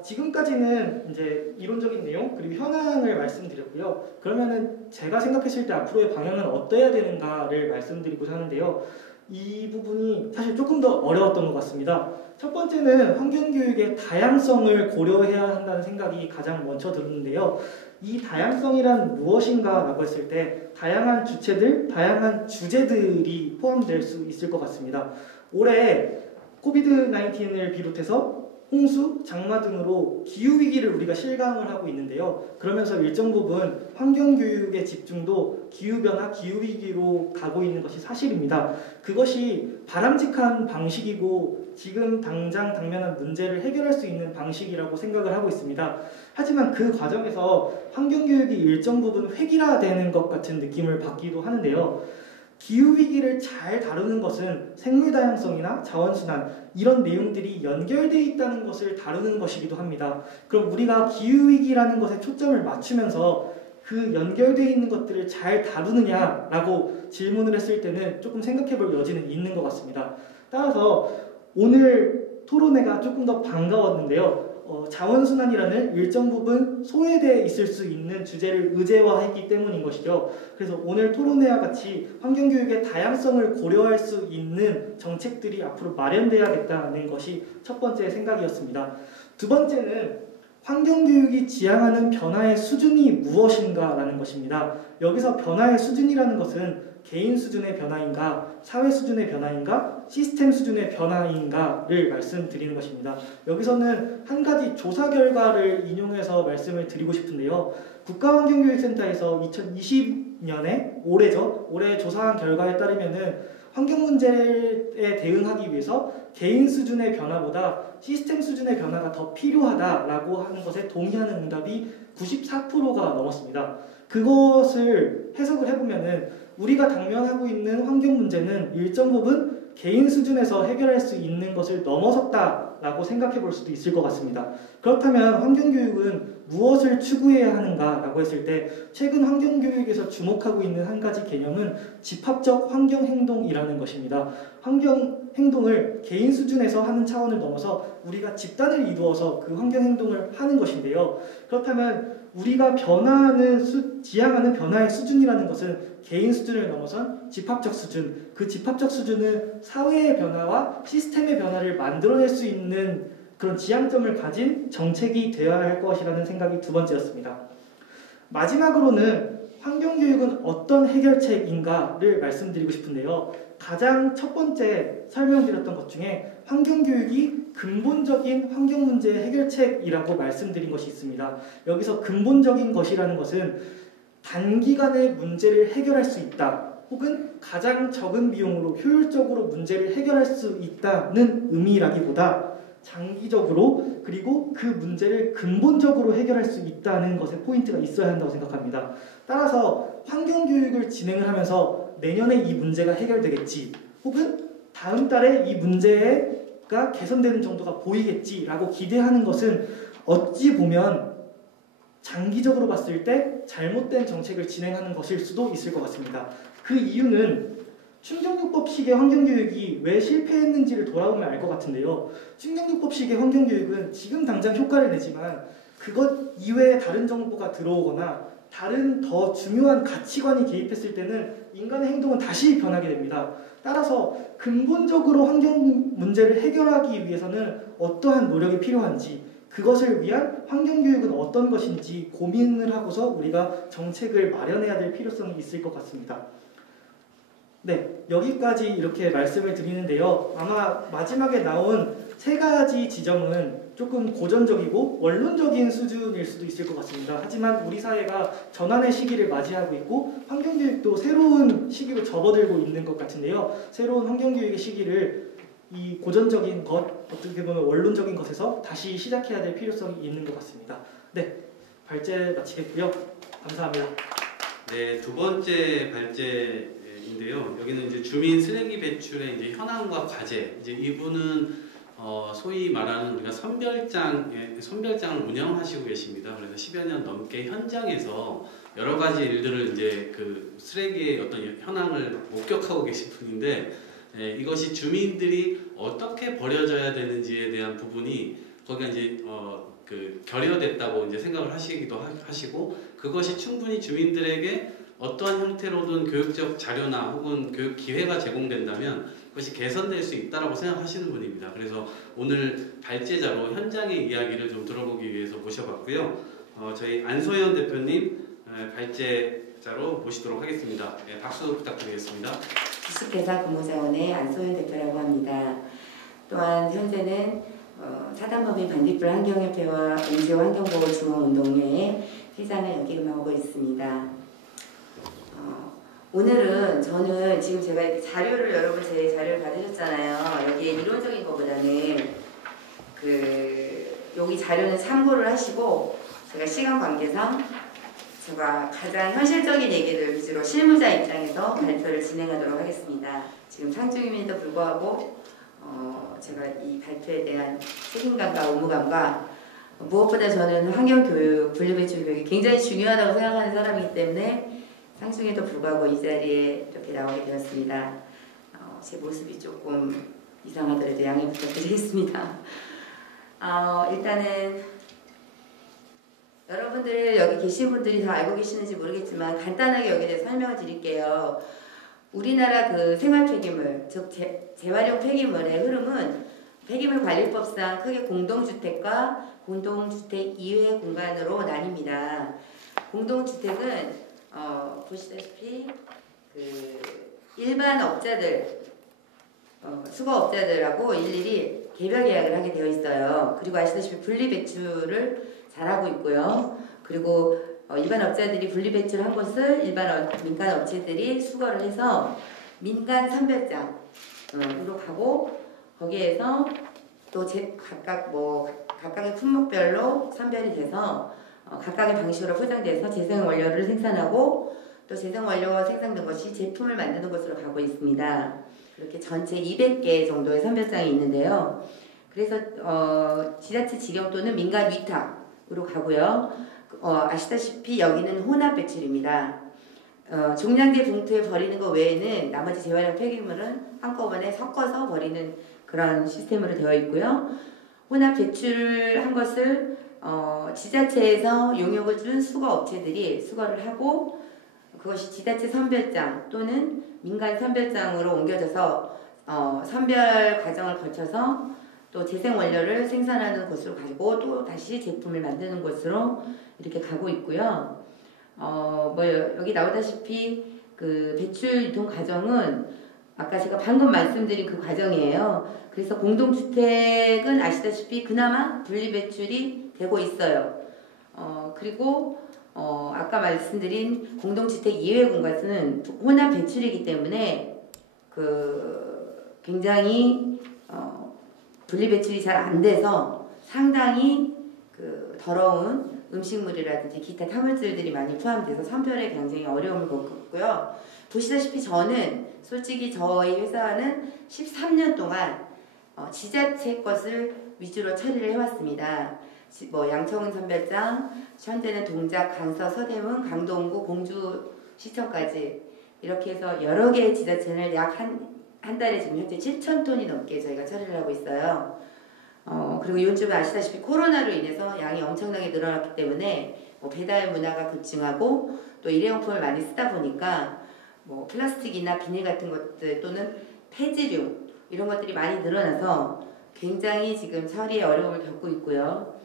지금까지는 이제 이론적인 내용 그리고 현황을 말씀드렸고요. 그러면은 제가 생각했을 때 앞으로의 방향은 어떠해야 되는가를 말씀드리고자 하는데요. 이 부분이 사실 조금 더 어려웠던 것 같습니다. 첫 번째는 환경교육의 다양성을 고려해야 한다는 생각이 가장 먼저 들었는데요. 이 다양성이란 무엇인가 라고 했을 때 다양한 주체들, 다양한 주제들이 포함될 수 있을 것 같습니다. 올해 코비드-19을 비롯해서 홍수, 장마 등으로 기후위기를 우리가 실감을 하고 있는데요. 그러면서 일정 부분 환경교육의 집중도 기후변화, 기후위기로 가고 있는 것이 사실입니다. 그것이 바람직한 방식이고 지금 당장 당면한 문제를 해결할 수 있는 방식이라고 생각을 하고 있습니다. 하지만 그 과정에서 환경교육이 일정 부분 획일화되는 것 같은 느낌을 받기도 하는데요. 기후위기를 잘 다루는 것은 생물다양성이나 자원순환 이런 내용들이 연결되어 있다는 것을 다루는 것이기도 합니다. 그럼 우리가 기후위기라는 것에 초점을 맞추면서 그 연결되어 있는 것들을 잘 다루느냐라고 질문을 했을 때는 조금 생각해 볼 여지는 있는 것 같습니다. 따라서 오늘 토론회가 조금 더 반가웠는데요. 자원순환이라는 일정 부분 소외되어 있을 수 있는 주제를 의제화했기 때문인 것이죠. 그래서 오늘 토론회와 같이 환경교육의 다양성을 고려할 수 있는 정책들이 앞으로 마련돼야겠다는 것이 첫 번째 생각이었습니다. 두 번째는 환경교육이 지향하는 변화의 수준이 무엇인가라는 것입니다. 여기서 변화의 수준이라는 것은 개인 수준의 변화인가, 사회 수준의 변화인가, 시스템 수준의 변화인가를 말씀드리는 것입니다. 여기서는 한 가지 조사 결과를 인용해서 말씀을 드리고 싶은데요. 국가환경교육센터에서 2020년에 올해 조사한 결과에 따르면은 환경 문제에 대응하기 위해서 개인 수준의 변화보다 시스템 수준의 변화가 더 필요하다라고 하는 것에 동의하는 응답이 94%가 넘었습니다. 그것을 해석을 해보면은 우리가 당면하고 있는 환경 문제는 일정 부분 개인 수준에서 해결할 수 있는 것을 넘어섰다라고 생각해 볼 수도 있을 것 같습니다. 그렇다면 환경교육은 무엇을 추구해야 하는가라고 했을 때 최근 환경교육에서 주목하고 있는 한 가지 개념은 집합적 환경행동이라는 것입니다. 환경행동을 개인 수준에서 하는 차원을 넘어서 우리가 집단을 이루어서 그 환경행동을 하는 것인데요. 그렇다면 우리가 지향하는 변화의 수준이라는 것은 개인 수준을 넘어선 집합적 수준, 그 집합적 수준은 사회의 변화와 시스템의 변화를 만들어낼 수 있는 그런 지향점을 가진 정책이 되어야 할 것이라는 생각이 두 번째였습니다. 마지막으로는 환경교육은 어떤 해결책인가를 말씀드리고 싶은데요. 가장 첫 번째 설명드렸던 것 중에 환경교육이 근본적인 환경 문제 해결책이라고 말씀드린 것이 있습니다. 여기서 근본적인 것이라는 것은 단기간에 문제를 해결할 수 있다, 혹은 가장 적은 비용으로 효율적으로 문제를 해결할 수 있다는 의미라기보다 장기적으로 그리고 그 문제를 근본적으로 해결할 수 있다는 것에 포인트가 있어야 한다고 생각합니다. 따라서 환경교육을 진행을 하면서 내년에 이 문제가 해결되겠지, 혹은 다음 달에 이 문제가 개선되는 정도가 보이겠지라고 기대하는 것은 어찌 보면 장기적으로 봤을 때 잘못된 정책을 진행하는 것일 수도 있을 것 같습니다. 그 이유는 충격요법식의 환경교육이 왜 실패했는지를 돌아보면 알 것 같은데요. 충격요법식의 환경교육은 지금 당장 효과를 내지만 그것 이외에 다른 정보가 들어오거나 다른 더 중요한 가치관이 개입했을 때는 인간의 행동은 다시 변하게 됩니다. 따라서 근본적으로 환경 문제를 해결하기 위해서는 어떠한 노력이 필요한지, 그것을 위한 환경교육은 어떤 것인지 고민을 하고서 우리가 정책을 마련해야 될 필요성이 있을 것 같습니다. 네, 여기까지 이렇게 말씀을 드리는데요. 아마 마지막에 나온 세 가지 지점은 조금 고전적이고 원론적인 수준일 수도 있을 것 같습니다. 하지만 우리 사회가 전환의 시기를 맞이하고 있고 환경교육도 새로운 시기로 접어들고 있는 것 같은데요. 새로운 환경교육의 시기를 이 고전적인 것, 어떻게 보면 원론적인 것에서 다시 시작해야 될 필요성이 있는 것 같습니다. 네, 발제 마치겠고요. 감사합니다. 네, 두 번째 발제인데요. 여기는 이제 주민 쓰레기 배출의 이제 현황과 과제. 이제 이분은 소위 말하는 우리가 선별장을 운영하시고 계십니다. 그래서 10여 년 넘게 현장에서 여러 가지 일들을 이제 그 쓰레기의 어떤 현황을 목격하고 계신 분인데, 이것이 주민들이 어떻게 버려져야 되는지에 대한 부분이 거기가 이제 그 결여됐다고 이제 생각을 하시기도 하시고, 그것이 충분히 주민들에게 어떠한 형태로든 교육적 자료나 혹은 교육 기회가 제공된다면 그것이 개선될 수 있다라고 생각하시는 분입니다. 그래서 오늘 발제자로 현장의 이야기를 좀 들어보기 위해서 모셔봤고요. 저희 안소연 대표님 발제자로 모시도록 하겠습니다. 네, 박수 부탁드리겠습니다. 주식회사 근무자원의 안소연 대표라고 합니다. 또한 현재는 사단법인 반딧불 환경협회와 NGO 환경보호중앙운동회의 회장을 역임하고 있습니다. 오늘은 저는 지금 제가 이렇게 자료를 여러분 제 자료를 받으셨잖아요. 여기에 이론적인 것보다는 여기 자료는 참고를 하시고 제가 시간 관계상 제가 가장 현실적인 얘기를 위주로 실무자 입장에서 발표를 진행하도록 하겠습니다. 지금 상중임에도 불구하고 제가 이 발표에 대한 책임감과 의무감과 무엇보다 저는 환경교육, 분리배출 교육이 굉장히 중요하다고 생각하는 사람이기 때문에 상중에도 불구하고 이 자리에 이렇게 나오게 되었습니다. 제 모습이 조금 이상하더라도 양해 부탁드리겠습니다. 일단은 여러분들 여기 계신 분들이 다 알고 계시는지 모르겠지만 간단하게 여기에 대해서 설명을 드릴게요. 우리나라 그 생활 폐기물, 즉 재활용 폐기물의 흐름은 폐기물 관리법상 크게 공동주택과 공동주택 이외의 공간으로 나뉩니다. 공동주택은 보시다시피 일반 업자들, 수거업자들하고 일일이 개별 계약을 하게 되어 있어요. 그리고 아시다시피 분리배출을 잘하고 있고요. 그리고 일반 업자들이 분리배출한 것을 일반 민간 업체들이 수거를 해서 민간 선별장으로 가고 거기에서 또 각각의 품목별로 선별이 돼서 각각의 방식으로 포장돼서 재생 원료를 생산하고 또 재생 원료가 생산된 것이 제품을 만드는 곳으로 가고 있습니다. 그렇게 전체 200개 정도의 선별장이 있는데요. 그래서 지자체 직영 또는 민간 위탁으로 가고요. 아시다시피 여기는 혼합 배출입니다. 종량제 봉투에 버리는 것 외에는 나머지 재활용 폐기물은 한꺼번에 섞어서 버리는 그런 시스템으로 되어 있고요. 혼합 배출한 것을 지자체에서 용역을 준 수거 업체들이 수거를 하고 그것이 지자체 선별장 또는 민간 선별장으로 옮겨져서 선별 과정을 거쳐서 또 재생 원료를 생산하는 곳으로 가고 또 다시 제품을 만드는 곳으로 이렇게 가고 있고요. 여기 나오다시피 그 배출 유통 과정은 아까 제가 방금 말씀드린 그 과정이에요. 그래서 공동주택은 아시다시피 그나마 분리배출이 되고 있어요. 그리고 아까 말씀드린 공동주택 이외 공간은 혼합 배출이기 때문에 굉장히 분리배출이 잘 안 돼서 상당히 더러운 음식물이라든지 기타 타물질들이 많이 포함돼서 선별에 굉장히 어려움을 겪었고요. 보시다시피 저는 솔직히 저희 회사는 13년 동안 지자체 것을 위주로 처리를 해왔습니다. 양천군 선별장, 현재는 동작, 강서, 서대문, 강동구, 공주시청까지 이렇게 해서 여러 개의 지자체를 약 한 달에 지금 현재 7,000톤이 넘게 저희가 처리를 하고 있어요. 그리고 요즘 아시다시피 코로나로 인해서 양이 엄청나게 늘어났기 때문에 배달 문화가 급증하고 또 일회용품을 많이 쓰다 보니까 플라스틱이나 비닐 같은 것들 또는 폐지류 이런 것들이 많이 늘어나서 굉장히 지금 처리에 어려움을 겪고 있고요.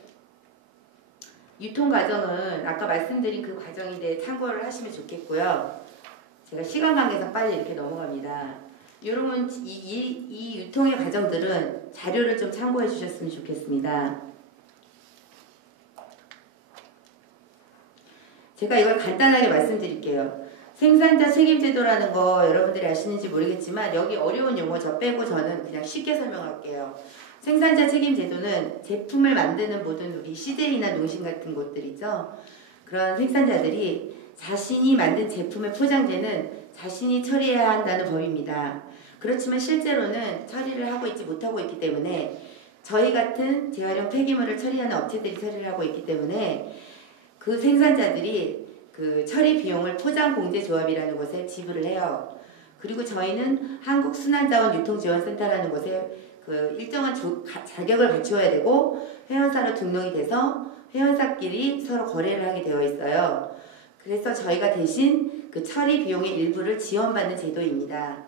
유통 과정은 아까 말씀드린 그 과정에 대해 참고를 하시면 좋겠고요. 제가 시간 관계상 빨리 이렇게 넘어갑니다. 이런 이 유통의 과정들은 자료를 좀 참고해 주셨으면 좋겠습니다. 제가 이걸 간단하게 말씀드릴게요. 생산자 책임제도라는 거 여러분들이 아시는지 모르겠지만 여기 어려운 용어 저 빼고 저는 그냥 쉽게 설명할게요. 생산자 책임제도는 제품을 만드는 모든 우리 CJ나 농심 같은 곳들 있죠. 그런 생산자들이 자신이 만든 제품의 포장재는 자신이 처리해야 한다는 법입니다. 그렇지만 실제로는 처리를 하고 있지 못하고 있기 때문에 저희 같은 재활용 폐기물을 처리하는 업체들이 처리를 하고 있기 때문에 그 생산자들이 그 처리 비용을 포장공제조합이라는 곳에 지불을 해요. 그리고 저희는 한국순환자원유통지원센터라는 곳에 그 일정한 자격을 갖추어야 되고 회원사로 등록이 돼서 회원사끼리 서로 거래를 하게 되어 있어요. 그래서 저희가 대신 그 처리 비용의 일부를 지원받는 제도입니다.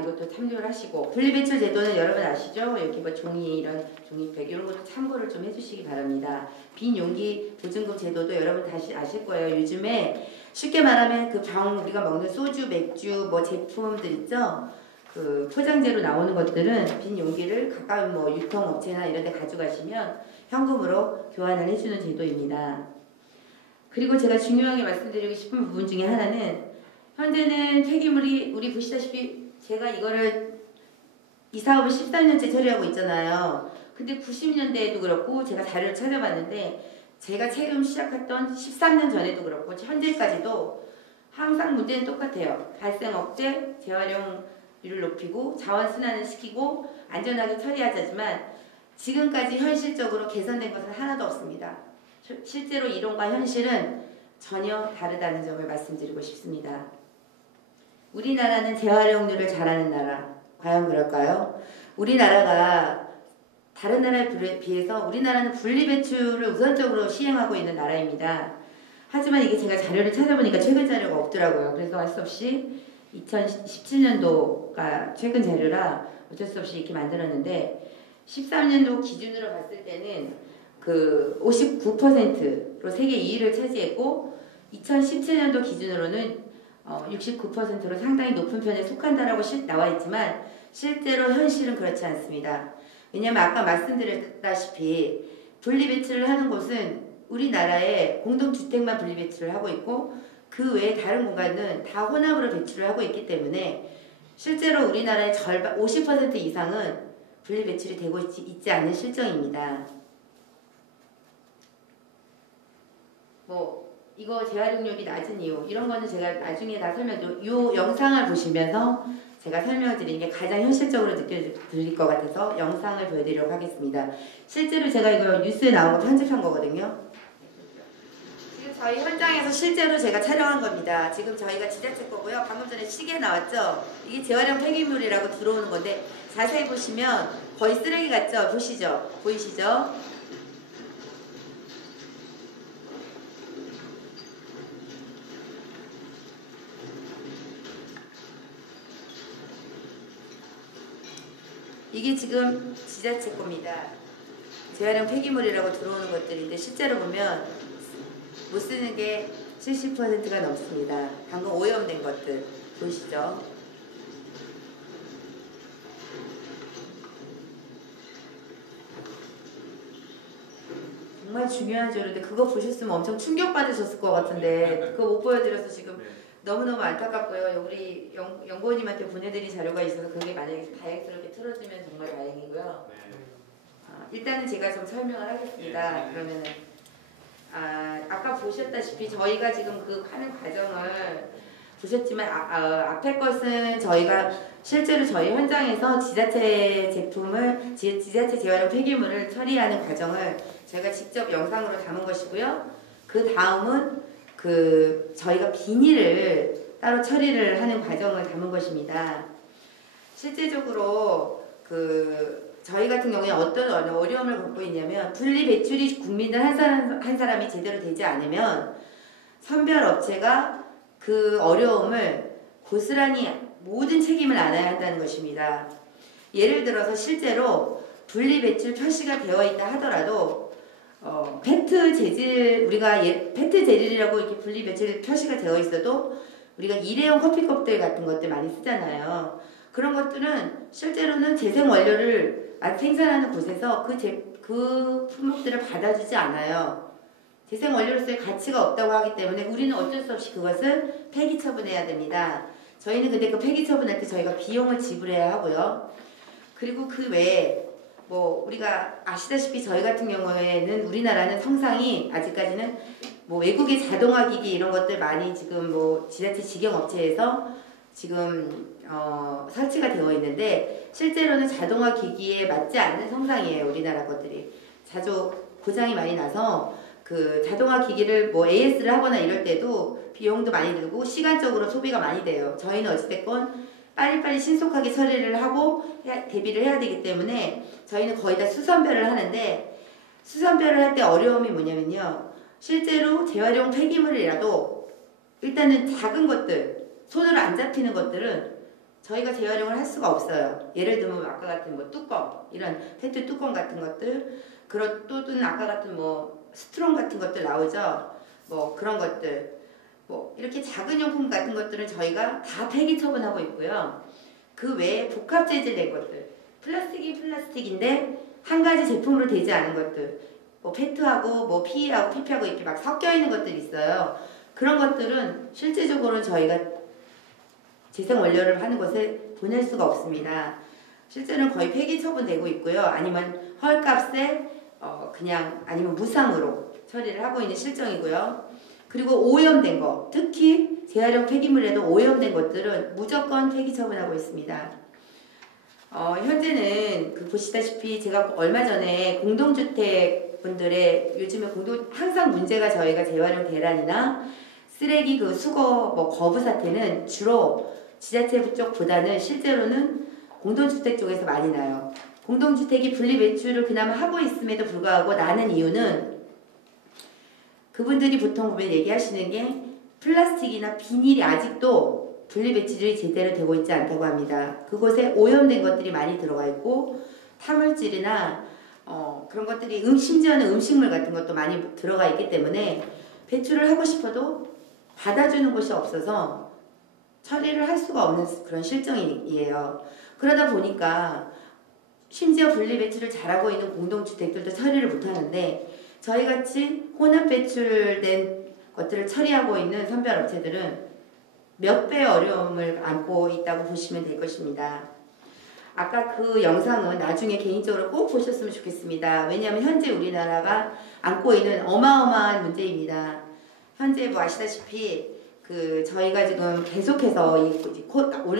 이것도 참조를 하시고 분리배출 제도는 여러분 아시죠? 이렇게 종이 이런 종이팩 이런 것도 참고를 좀 해주시기 바랍니다. 빈 용기 보증금 제도도 여러분 다시 아실 거예요. 요즘에 쉽게 말하면 우리가 먹는 소주, 맥주 제품들 있죠? 그 포장재로 나오는 것들은 빈 용기를 가까운 유통업체나 이런 데 가져가시면 현금으로 교환을 해주는 제도입니다. 그리고 제가 중요하게 말씀드리고 싶은 부분 중에 하나는 현재는 폐기물이 우리 보시다시피 제가 이 사업을 13년째 처리하고 있잖아요. 근데 90년대에도 그렇고 제가 자료를 찾아봤는데 제가 처음 시작했던 13년 전에도 그렇고 현재까지도 항상 문제는 똑같아요. 발생 억제, 재활용률을 높이고 자원순환을 시키고 안전하게 처리하자지만 지금까지 현실적으로 개선된 것은 하나도 없습니다. 실제로 이론과 현실은 전혀 다르다는 점을 말씀드리고 싶습니다. 우리나라는 재활용률을 잘하는 나라. 과연 그럴까요? 우리나라가 다른 나라에 비해서 우리나라는 분리배출을 우선적으로 시행하고 있는 나라입니다. 하지만 이게 제가 자료를 찾아보니까 최근 자료가 없더라고요. 그래서 할 수 없이 2017년도가 최근 자료라 어쩔 수 없이 이렇게 만들었는데 13년도 기준으로 봤을 때는 그 59%로 세계 2위를 차지했고 2017년도 기준으로는 69%로 상당히 높은 편에 속한다라고 나와 있지만 실제로 현실은 그렇지 않습니다. 왜냐하면 아까 말씀드렸다시피 분리배출을 하는 곳은 우리나라의 공동주택만 분리배출을 하고 있고 그 그 외에 다른 공간은 다 혼합으로 배출을 하고 있기 때문에 실제로 우리나라의 절반 50% 이상은 분리 배출이 되고 있지 않는 실정입니다. 뭐 이거 재활용률이 낮은 이유 이런 거는 제가 나중에 다 설명드리고 이 영상을 보시면서 제가 설명드리는 게 가장 현실적으로 느껴질 것 같아서 영상을 보여드리려고 하겠습니다. 실제로 제가 이거 뉴스에 나온 거 편집한 거거든요. 지금 저희 현장에서 실제로 제가 촬영한 겁니다. 지금 저희가 지자체 거고요. 방금 전에 시계 나왔죠? 이게 재활용 폐기물이라고 들어오는 건데 자세히 보시면 거의 쓰레기 같죠? 보시죠? 보이시죠? 이게 지금 지자체 겁니다. 재활용 폐기물이라고 들어오는 것들인데 실제로 보면 못 쓰는 게 70%가 넘습니다. 방금 오염된 것들 보이시죠? 정말 중요한 자료인데 그거 보셨으면 엄청 충격받으셨을 것 같은데 그거 못 보여드려서 지금 너무너무 안타깝고요. 우리 연구원님한테 보내드린 자료가 있어서 그게 만약에 다행스럽게 틀어지면 정말 다행이고요. 일단은 제가 좀 설명을 하겠습니다. 그러면은 아까 보셨다시피 저희가 지금 그 하는 과정을 보셨지만 앞에 것은 저희가 실제로 저희 현장에서 지자체 제품을 지자체 재활용 폐기물을 처리하는 과정을 저희가 직접 영상으로 담은 것이고요. 그 다음은 저희가 비닐을 따로 처리를 하는 과정을 담은 것입니다. 실제적으로 저희 같은 경우에 어떤 어려움을 겪고 있냐면 분리 배출이 국민들 한 사람이 제대로 되지 않으면 선별 업체가 그 어려움을 고스란히 모든 책임을 안아야 한다는 것입니다. 예를 들어서 실제로 분리 배출 표시가 되어 있다 하더라도 페트 재질 우리가 페트 재질이라고 이렇게 분리 배출 표시가 되어 있어도 우리가 일회용 커피컵들 같은 것들 많이 쓰잖아요. 그런 것들은 실제로는 재생 원료를 생산하는 곳에서 그 품목들을 받아주지 않아요. 재생 원료로서의 가치가 없다고 하기 때문에 우리는 어쩔 수 없이 그것을 폐기 처분해야 됩니다. 저희는 근데 그 폐기 처분할 때 저희가 비용을 지불해야 하고요. 그리고 그 외에 우리가 아시다시피 저희 같은 경우에는 우리나라는 성상이 아직까지는 외국의 자동화 기기 이런 것들 많이 지금 지자체 직영업체에서 지금 설치가 되어 있는데 실제로는 자동화 기기에 맞지 않는 성상이에요. 우리나라 것들이 자주 고장이 많이 나서 그 자동화 기기를 AS를 하거나 이럴 때도 비용도 많이 들고 시간적으로 소비가 많이 돼요. 저희는 어찌됐건 빨리빨리 신속하게 처리를 하고 대비를 해야 되기 때문에 저희는 거의 다 수선별을 하는데 수선별을 할 때 어려움이 뭐냐면요. 실제로 재활용 폐기물이라도 일단은 작은 것들 손으로 안 잡히는 것들은 저희가 재활용을 할 수가 없어요. 예를 들면 아까 같은 뚜껑 이런 페트 뚜껑 같은 것들 또는 아까 같은 스트롱 같은 것들 나오죠. 그런 것들 이렇게 작은 용품 같은 것들은 저희가 다 폐기 처분하고 있고요. 그 외에 복합 재질된 것들 플라스틱이 플라스틱인데 한 가지 제품으로 되지 않은 것들 페트하고 PE하고 PP하고 이렇게 막 섞여 있는 것들이 있어요. 그런 것들은 실제적으로는 저희가 재생 원료를 하는 곳에 보낼 수가 없습니다. 실제는 거의 폐기 처분되고 있고요. 아니면 헐값에 아니면 무상으로 처리를 하고 있는 실정이고요. 그리고 오염된 거, 특히 재활용 폐기물에도 오염된 것들은 무조건 폐기 처분하고 있습니다. 현재는 보시다시피 제가 얼마 전에 공동주택 분들의 요즘에 항상 문제가 저희가 재활용 대란이나 쓰레기 수거 거부 사태는 주로 지자체 쪽보다는 실제로는 공동주택 쪽에서 많이 나요. 공동주택이 분리 배출을 그나마 하고 있음에도 불구하고 나는 이유는 그분들이 보통 보면 얘기하시는 게 플라스틱이나 비닐이 아직도 분리 배출이 제대로 되고 있지 않다고 합니다. 그곳에 오염된 것들이 많이 들어가 있고 타물질이나 그런 것들이 심지어는 음식물 같은 것도 많이 들어가 있기 때문에 배출을 하고 싶어도 받아주는 곳이 없어서 처리를 할 수가 없는 그런 실정이에요. 그러다 보니까 심지어 분리 배출을 잘하고 있는 공동주택들도 처리를 못하는데 저희같이 혼합 배출된 것들을 처리하고 있는 선별업체들은 몇 배의 어려움을 안고 있다고 보시면 될 것입니다. 아까 그 영상은 나중에 개인적으로 꼭 보셨으면 좋겠습니다. 왜냐하면 현재 우리나라가 안고 있는 어마어마한 문제입니다. 현재 뭐 아시다시피 저희가 지금 계속해서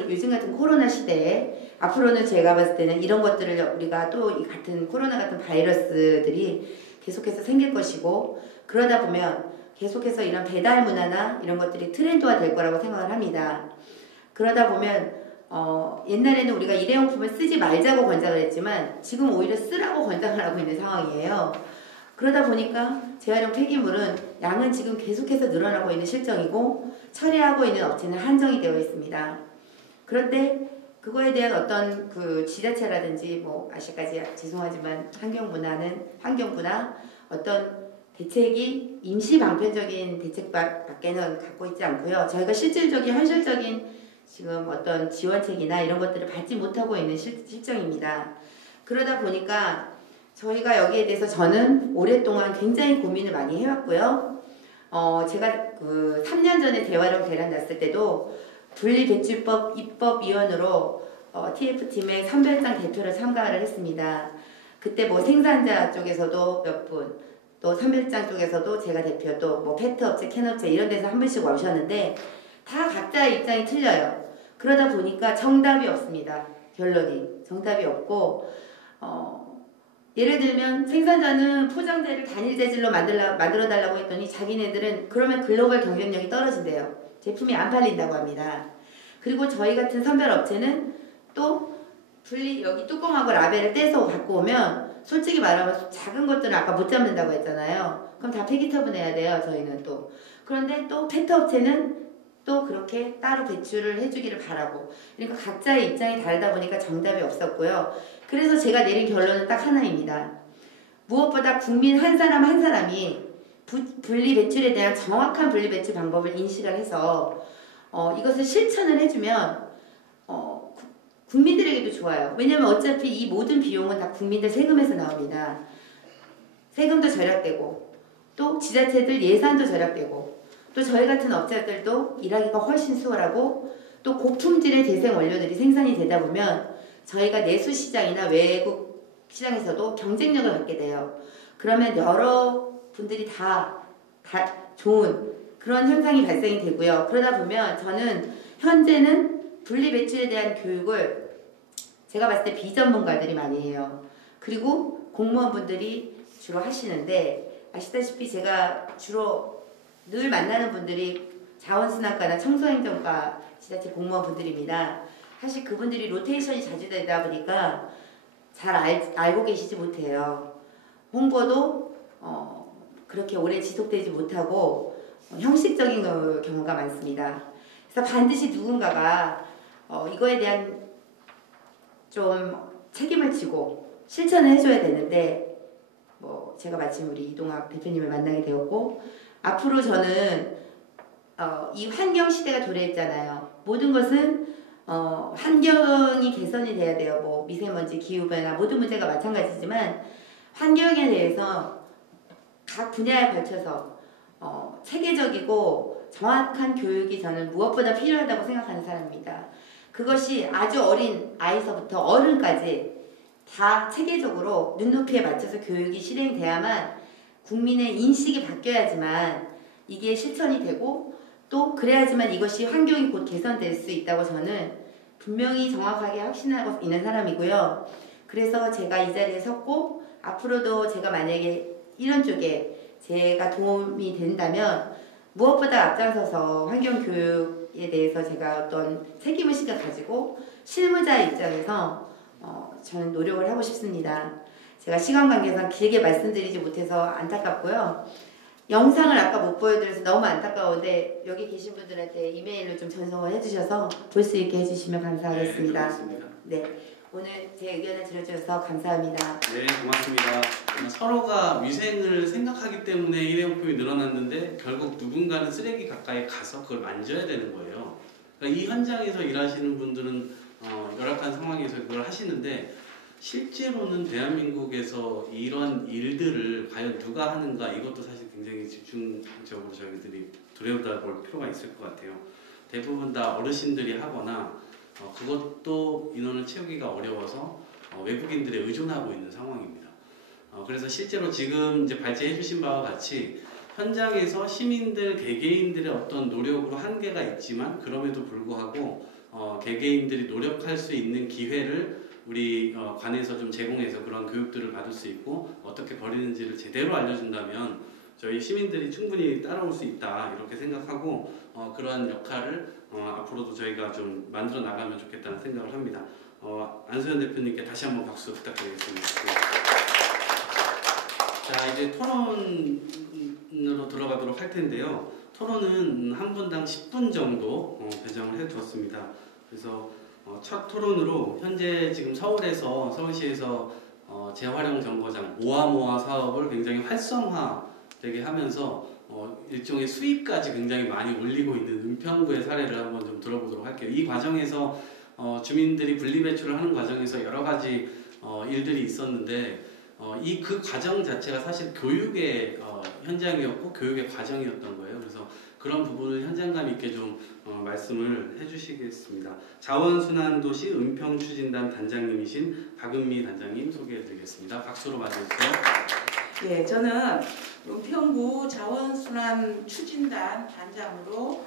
요즘 같은 코로나 시대에 앞으로는 제가 봤을 때는 이런 것들을 우리가 또 이 같은 코로나 같은 바이러스들이 계속해서 생길 것이고, 그러다 보면 계속해서 이런 배달 문화나 이런 것들이 트렌드화 될 거라고 생각을 합니다. 그러다 보면 옛날에는 우리가 일회용품을 쓰지 말자고 권장을 했지만 지금 오히려 쓰라고 권장을 하고 있는 상황이에요. 그러다 보니까 재활용 폐기물은 양은 지금 계속해서 늘어나고 있는 실정이고 처리하고 있는 업체는 한정이 되어 있습니다. 그런데 그거에 대한 어떤 지자체라든지 뭐 아직까지 죄송하지만 환경부나 어떤 대책이 임시 방편적인 대책밖에는 갖고 있지 않고요. 저희가 실질적인 현실적인 지금 어떤 지원책이나 이런 것들을 받지 못하고 있는 실정입니다. 그러다 보니까 저희가 여기에 대해서 저는 오랫동안 굉장히 고민을 많이 해왔고요. 제가 3년 전에 재활용 대란 났을 때도 분리배출법 입법위원으로 TF팀의 선별장 대표를 참가를 했습니다. 그때 뭐 생산자 쪽에서도 몇 분, 또 선별장 쪽에서도 제가 대표, 또 뭐 페트업체, 캔업체 이런 데서 한 분씩 오셨는데 다 각자의 입장이 틀려요. 그러다 보니까 정답이 없습니다. 결론이 정답이 없고 예를 들면 생산자는 포장재를 단일 재질로 만들어 달라고 했더니 자기네들은 그러면 글로벌 경쟁력이 떨어진대요. 제품이 안 팔린다고 합니다. 그리고 저희 같은 선별업체는 또 여기 뚜껑하고 라벨을 떼서 갖고 오면 솔직히 말하면 작은 것들은 아까 못 잡는다고 했잖아요. 그럼 다 폐기처분 해야 돼요. 저희는 또. 그런데 또 페트업체는 또 그렇게 따로 배출을 해주기를 바라고. 그러니까 각자의 입장이 다르다 보니까 정답이 없었고요. 그래서 제가 내린 결론은 딱 하나입니다. 무엇보다 국민 한 사람 한 사람이 분리배출에 대한 정확한 분리배출 방법을 인식을 해서 이것을 실천을 해주면 국민들에게도 좋아요. 왜냐하면 어차피 이 모든 비용은 다 국민들 세금에서 나옵니다. 세금도 절약되고 또 지자체들 예산도 절약되고 또 저희 같은 업체들도 일하기가 훨씬 수월하고 또 고품질의 재생 원료들이 생산이 되다 보면 저희가 내수 시장이나 외국 시장에서도 경쟁력을 갖게 돼요. 그러면 여러 분들이 다 좋은 그런 현상이 발생이 되고요. 그러다 보면 저는 현재는 분리배출에 대한 교육을 제가 봤을 때 비전문가들이 많이 해요. 그리고 공무원분들이 주로 하시는데 아시다시피 제가 주로 늘 만나는 분들이 자원순환과나 청소행정과 지자체 공무원분들입니다. 사실 그분들이 로테이션이 자주 되다 보니까 잘 알고 계시지 못해요. 홍보도 그렇게 오래 지속되지 못하고 형식적인 경우가 많습니다. 그래서 반드시 누군가가 이거에 대한 좀 책임을 지고 실천을 해줘야 되는데 제가 마침 우리 이동학 대표님을 만나게 되었고 앞으로 저는 이 환경 시대가 도래했잖아요. 모든 것은 환경이 개선이 돼야 돼요. 뭐 미세먼지, 기후변화 모든 문제가 마찬가지지만 환경에 대해서 각 분야에 걸쳐서 체계적이고 정확한 교육이 저는 무엇보다 필요하다고 생각하는 사람입니다. 그것이 아주 어린 아이서부터 어른까지 다 체계적으로 눈높이에 맞춰서 교육이 실행돼야만 국민의 인식이 바뀌어야지만 이게 실천이 되고 또 그래야지만 이것이 환경이 곧 개선될 수 있다고 저는 분명히 정확하게 확신하고 있는 사람이고요. 그래서 제가 이 자리에 섰고 앞으로도 제가 만약에 이런 쪽에 제가 도움이 된다면 무엇보다 앞장서서 환경교육에 대해서 제가 어떤 책임의식을 가지고 실무자 입장에서 저는 노력을 하고 싶습니다. 제가 시간 관계상 길게 말씀드리지 못해서 안타깝고요. 영상을 아까 못 보여드려서 너무 안타까운데 여기 계신 분들한테 이메일로 좀 전송을 해주셔서 볼 수 있게 해주시면 감사하겠습니다. 네, 고맙습니다. 네, 오늘 제 의견을 들어주셔서 감사합니다. 네, 고맙습니다. 서로가 위생을 생각하기 때문에 일회용품이 늘어났는데 결국 누군가는 쓰레기 가까이 가서 그걸 만져야 되는 거예요. 그러니까 이 현장에서 일하시는 분들은 열악한 상황에서 그걸 하시는데 실제로는 대한민국에서 이런 일들을 과연 누가 하는가 이것도 사실 굉장히 집중적으로 저희들이 들여다볼 필요가 있을 것 같아요. 대부분 다 어르신들이 하거나 그것도 인원을 채우기가 어려워서 외국인들에 의존하고 있는 상황입니다. 그래서 실제로 지금 이제 발제해 주신 바와 같이 현장에서 시민들, 개개인들의 어떤 노력으로 한계가 있지만 그럼에도 불구하고 개개인들이 노력할 수 있는 기회를 우리 관에서 좀 제공해서 그런 교육들을 받을 수 있고 어떻게 버리는지를 제대로 알려준다면 저희 시민들이 충분히 따라올 수 있다 이렇게 생각하고 그러한 역할을 앞으로도 저희가 좀 만들어 나가면 좋겠다는 생각을 합니다. 안소연 대표님께 다시 한번 박수 부탁드리겠습니다. 자, 이제 토론으로 들어가도록 할 텐데요. 토론은 한 분당 10분 정도 배정을 해두었습니다. 그래서 첫 토론으로 현재 지금 서울시에서 재활용 정거장 모아모아 사업을 굉장히 활성화되게 하면서 일종의 수입까지 굉장히 많이 올리고 있는 은평구의 사례를 한번 좀 들어보도록 할게요. 이 과정에서 주민들이 분리배출을 하는 과정에서 여러 가지 일들이 있었는데 그 과정 자체가 사실 교육의 현장이었고 교육의 과정이었던 거예요. 그래서 그런 부분을 현장감 있게 좀 말씀을 해주시겠습니다. 자원순환도시 은평추진단 단장님이신 박은미 단장님 소개해드리겠습니다. 박수로 맞아주세요. 네, 저는 은평구 자원순환 추진단 단장으로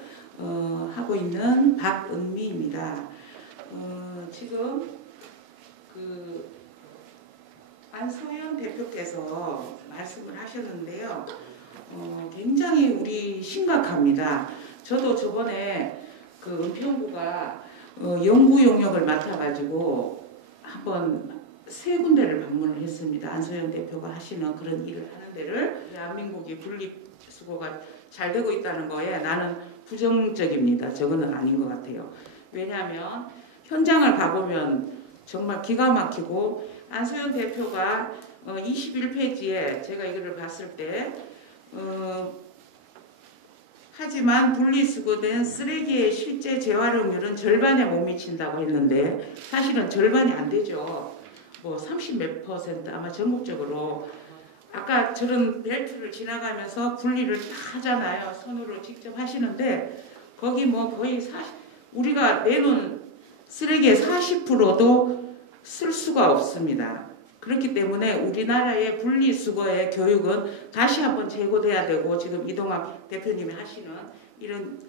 하고 있는 박은미입니다. 지금 안소연 대표께서 말씀을 하셨는데요. 굉장히 우리 심각합니다. 저도 저번에 은평구가 연구 용역을 맡아가지고 한번 3군데를 방문을 했습니다. 안소연 대표가 하시는 그런 일을 하는 데를 대한민국이 분리수거가 잘 되고 있다는 거에 나는 부정적입니다. 저거는 아닌 것 같아요. 왜냐하면 현장을 가보면 정말 기가 막히고 안소연 대표가 21페이지에 제가 이거를 봤을 때 하지만 분리수거된 쓰레기의 실제 재활용률은 절반에 못 미친다고 했는데 사실은 절반이 안 되죠. 30몇 %, 아마 전국적으로 아까 저런 벨트를 지나가면서 분리를 다 하잖아요. 손으로 직접 하시는데 거기 거의 우리가 내놓은 쓰레기의 40%도 쓸 수가 없습니다. 그렇기 때문에 우리나라의 분리수거의 교육은 다시 한번 재고돼야 되고 지금 이동학 대표님이 하시는 이런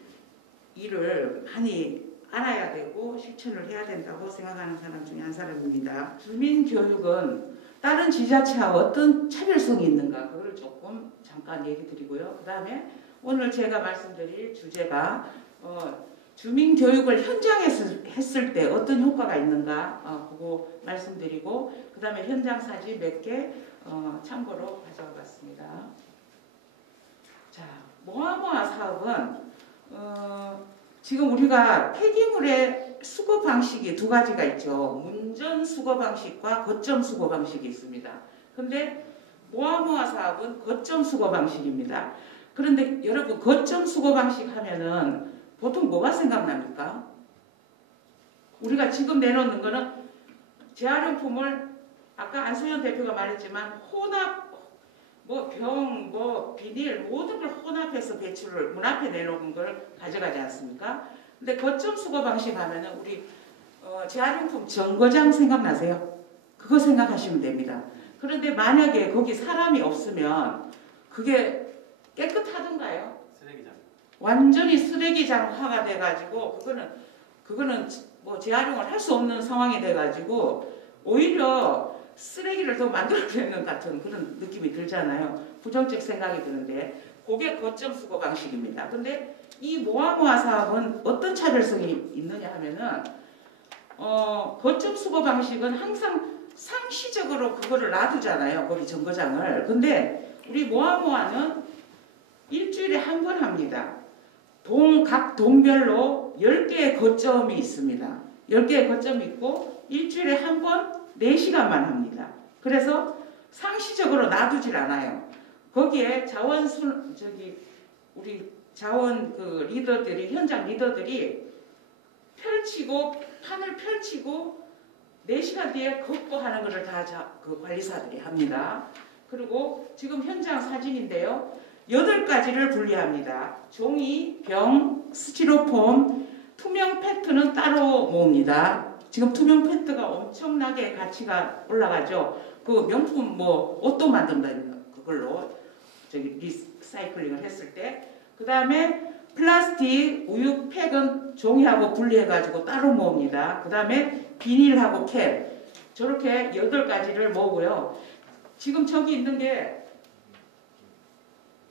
일을 많이 알아야 되고 실천을 해야 된다고 생각하는 사람 중에 한 사람입니다. 주민교육은 다른 지자체와 어떤 차별성이 있는가 그거를 조금 잠깐 얘기 드리고요. 그 다음에 오늘 제가 말씀드릴 주제가 주민교육을 현장에서 했을 때 어떤 효과가 있는가 그거 말씀드리고 그 다음에 현장 사진 몇 개 참고로 가져와 봤습니다. 자, 모아모아 사업은 지금 우리가 폐기물의 수거 방식이 2가지가 있죠. 문전 수거 방식과 거점 수거 방식이 있습니다. 근데 모아모아 사업은 거점 수거 방식입니다. 그런데 여러분 거점 수거 방식 하면은 보통 뭐가 생각납니까? 우리가 지금 내놓는 거는 재활용품을 아까 안소연 대표가 말했지만 혼합 병, 비닐 모든 걸 혼합해서 배출을 문 앞에 내놓은 걸 가져가지 않습니까? 근데 거점 수거 방식 하면은 우리 재활용품 정거장 생각나세요? 그거 생각하시면 됩니다. 그런데 만약에 거기 사람이 없으면 그게 깨끗하던가요? 쓰레기장. 완전히 쓰레기장화가 돼가지고 그거는 재활용을 할 수 없는 상황이 돼가지고 오히려 쓰레기를 더 만들어내는 같은 그런 느낌이 들잖아요. 부정적 생각이 드는데 그게 거점 수거 방식입니다. 근데 이 모아모아 사업은 어떤 차별성이 있느냐 하면은 거점 수거 방식은 항상 상시적으로 그거를 놔두잖아요. 거기 정거장을. 근데 우리 모아모아는 일주일에 한 번 합니다. 각 동별로 10개의 거점이 있습니다. 10개의 거점이 있고 일주일에 한 번 4시간만 합니다. 그래서 상시적으로 놔두질 않아요. 거기에 우리 자원 리더들이 현장 리더들이 판을 펼치고 4시간 뒤에 급보하는 것을 다 그 관리사들이 합니다. 그리고 지금 현장 사진인데요. 8가지를 분리합니다. 종이, 병, 스티로폼, 투명 페트는 따로 모읍니다. 지금 투명 페트가 엄청나게 가치가 올라가죠. 그 명품 뭐 옷도 만든다는 그걸로 저기 리사이클링을 했을 때. 그 다음에 플라스틱, 우유 팩은 종이하고 분리해가지고 따로 모읍니다. 그 다음에 비닐하고 캡. 저렇게 8가지를 모으고요. 지금 저기 있는 게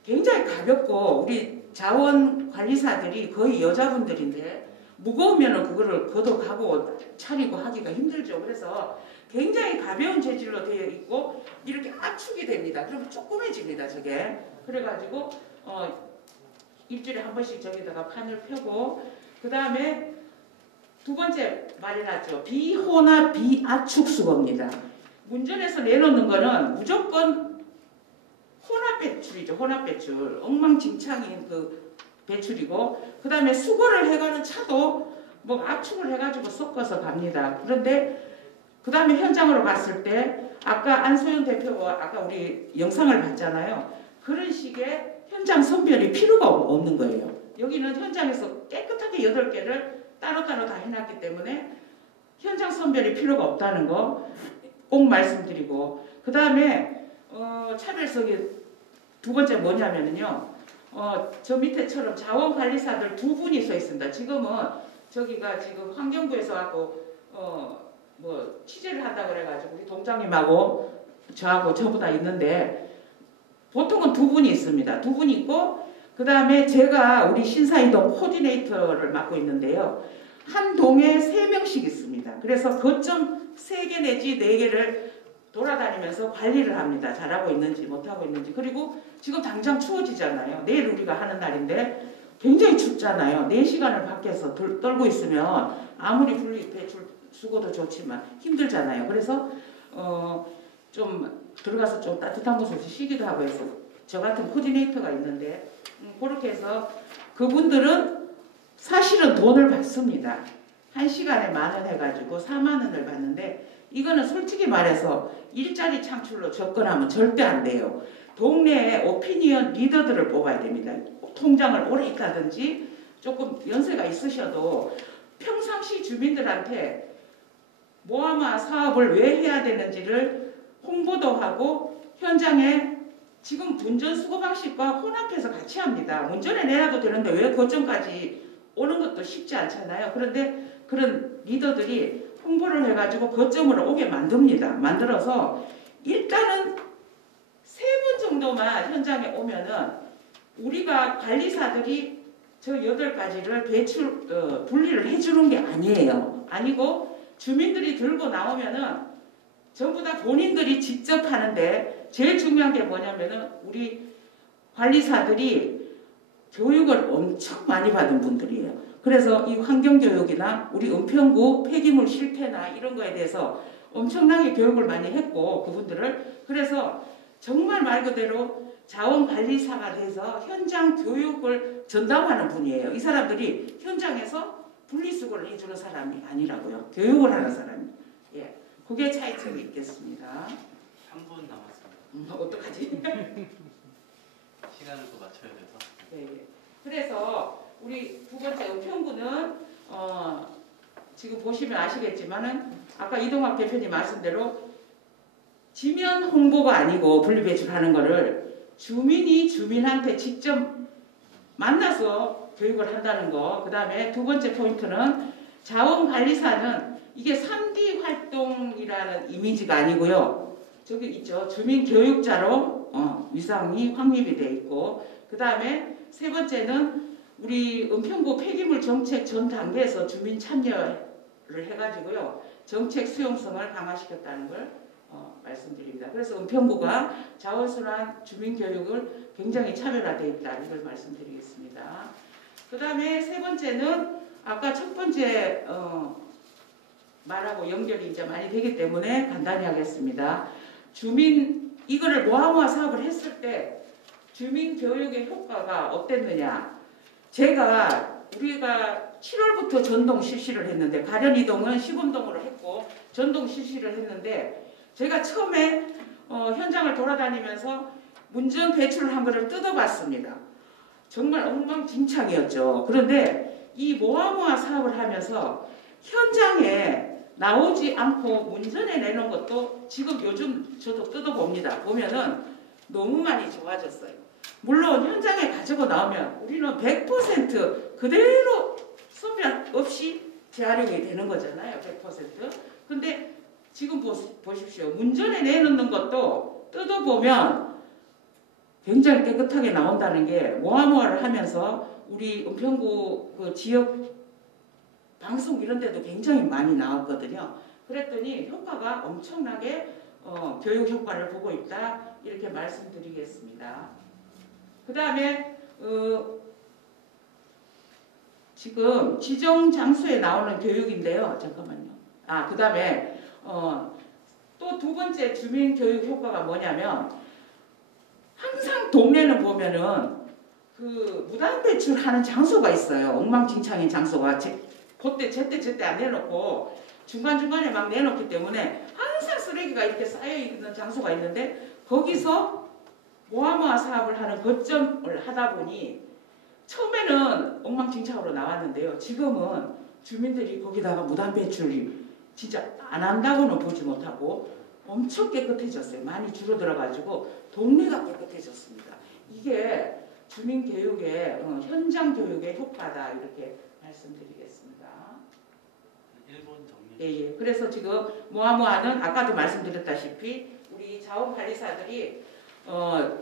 굉장히 가볍고 우리 자원관리사들이 거의 여자분들인데 무거우면 그거를 걷어가고 차리고 하기가 힘들죠. 그래서 굉장히 가벼운 재질로 되어 있고 이렇게 압축이 됩니다. 그러면 조그매집니다. 저게. 그래가지고 일주일에 한 번씩 저기다가 판을 펴고 그 다음에 2번째 말해놨죠. 비혼합 비압축 수거입니다. 문전에서 내놓는 거는 무조건 혼합 배출이죠. 혼합 배출. 엉망진창인 그 배출이고 그 다음에 수거를 해가는 차도 뭐 압축을 해가지고 섞어서 갑니다. 그런데 그 다음에 현장으로 갔을 때 아까 안소연 대표가 아까 우리 영상을 봤잖아요. 그런 식의 현장 선별이 필요가 없는 거예요. 여기는 현장에서 깨끗하게 8개를 따로따로 다 해놨기 때문에 현장 선별이 필요가 없다는 거 꼭 말씀드리고 그 다음에 차별성이 2번째 뭐냐면요. 저 밑에처럼 자원관리사들 2분이 서 있습니다. 지금은 저기가 지금 환경부에서 하고 뭐 취재를 한다 그래가지고 우리 동장님하고 저하고 전부 다 있는데 보통은 2분이 있습니다. 2분이 있고 그 다음에 제가 우리 신사이동 코디네이터를 맡고 있는데요. 한 동에 3명씩 있습니다. 그래서 거점 3개 내지 4개를 돌아다니면서 관리를 합니다. 잘하고 있는지 못하고 있는지. 그리고 지금 당장 추워지잖아요. 내일 우리가 하는 날인데 굉장히 춥잖아요. 4시간을 밖에서 떨고 있으면 아무리 분리 배출 수고도 좋지만 힘들잖아요. 그래서 좀 들어가서 좀 따뜻한 곳에서 쉬기도 하고 해서 저 같은 코디네이터가 있는데 그렇게 해서 그분들은 사실은 돈을 받습니다. 1시간에 10,000원 해가지고 40,000원을 받는데 이거는 솔직히 말해서 일자리 창출로 접근하면 절대 안 돼요. 동네에 오피니언 리더들을 뽑아야 됩니다. 통장을 오래 있다든지 조금 연세가 있으셔도 평상시 주민들한테 모아마 사업을 왜 해야 되는지를 홍보도 하고 현장에 지금 문전 수거 방식과 혼합해서 같이 합니다. 문전에 내놔도 되는데 왜 거점까지 오는 것도 쉽지 않잖아요. 그런데 그런 리더들이 홍보를 해가지고 거점으로 오게 만듭니다. 만들어서 일단은 3분 정도만 현장에 오면은 우리가 관리사들이 저 8가지를 분리를 해주는 게 아니에요. 아니고 주민들이 들고 나오면은 전부 다 본인들이 직접 하는데 제일 중요한 게 뭐냐면은 우리 관리사들이 교육을 엄청 많이 받은 분들이에요. 그래서 이 환경교육이나 우리 은평구 폐기물 실태나 이런 거에 대해서 엄청나게 교육을 많이 했고 그분들을 그래서 정말 말 그대로 자원관리사가 돼서 현장 교육을 전담하는 분이에요. 이 사람들이 현장에서 분리수거를 해주는 사람이 아니라고요. 교육을 하는 사람이. 예, 그게 차이점이 있겠습니다. 3분 남았습니다. 어떡하지? 시간을 또 맞춰야 돼서. 네. 그래서 우리 2번째 은평구는 지금 보시면 아시겠지만은 아까 이동학 대표님 말씀대로 지면 홍보가 아니고 분리배출하는 거를 주민이 주민한테 직접 만나서 교육을 한다는 거. 그 다음에 2번째 포인트는 자원관리사는 이게 3D 활동이라는 이미지가 아니고요. 저기 있죠. 주민교육자로 위상이 확립이 돼 있고 그 다음에 3번째는 우리 은평구 폐기물 정책 전 단계에서 주민 참여를 해가지고요. 정책 수용성을 강화시켰다는 걸 말씀드립니다. 그래서 은평구가 자원순환 주민교육을 굉장히 차별화되어 있다는 걸 말씀드리겠습니다. 그 다음에 3번째는 아까 첫 번째 말하고 연결이 이제 많이 되기 때문에 간단히 하겠습니다. 이거를 모아모아 사업을 했을 때 주민 교육의 효과가 어땠느냐? 우리가 7월부터 전동 실시를 했는데 가련 이동은 시범동으로 했고 전동 실시를 했는데 제가 처음에 현장을 돌아다니면서 문전 배출을 한 거를 뜯어봤습니다. 정말 엉망진창이었죠. 그런데 이 모아모아 사업을 하면서 현장에 나오지 않고 문전에 내놓은 것도 지금 요즘 저도 뜯어봅니다. 보면은 너무 많이 좋아졌어요. 물론 현장에 가지고 나오면 우리는 100% 그대로 소멸 없이 재활용이 되는 거잖아요. 100%. 근데 지금 보십시오. 문전에 내놓는 것도 뜯어보면 굉장히 깨끗하게 나온다는 게 모아모아를 하면서 우리 은평구 그 지역 방송 이런 데도 굉장히 많이 나왔거든요. 그랬더니 효과가 엄청나게 교육 효과를 보고 있다 이렇게 말씀드리겠습니다. 그 다음에 지금 지정 장소에 나오는 교육인데요. 잠깐만요. 그 다음에 또 두 번째 주민 교육 효과가 뭐냐면 항상 동네는 보면은 그 무단 배출하는 장소가 있어요. 엉망진창인 장소가 그때 제때 안 내놓고 중간중간에 막 내놓기 때문에 항상 쓰레기가 이렇게 쌓여있는 장소가 있는데 거기서 모아모아 사업을 하는 거점을 하다 보니 처음에는 엉망진창으로 나왔는데요. 지금은 주민들이 거기다가 무단 배출이 진짜 안 한다고는 보지 못하고 엄청 깨끗해졌어요. 많이 줄어들어가지고 동네가 깨끗해졌습니다. 이게 주민 교육의 현장 교육의 효과다 이렇게 말씀드리겠습니다. 일본 정리. 예. 그래서 지금 모아모아는 아까도 말씀드렸다시피 우리 자원관리사들이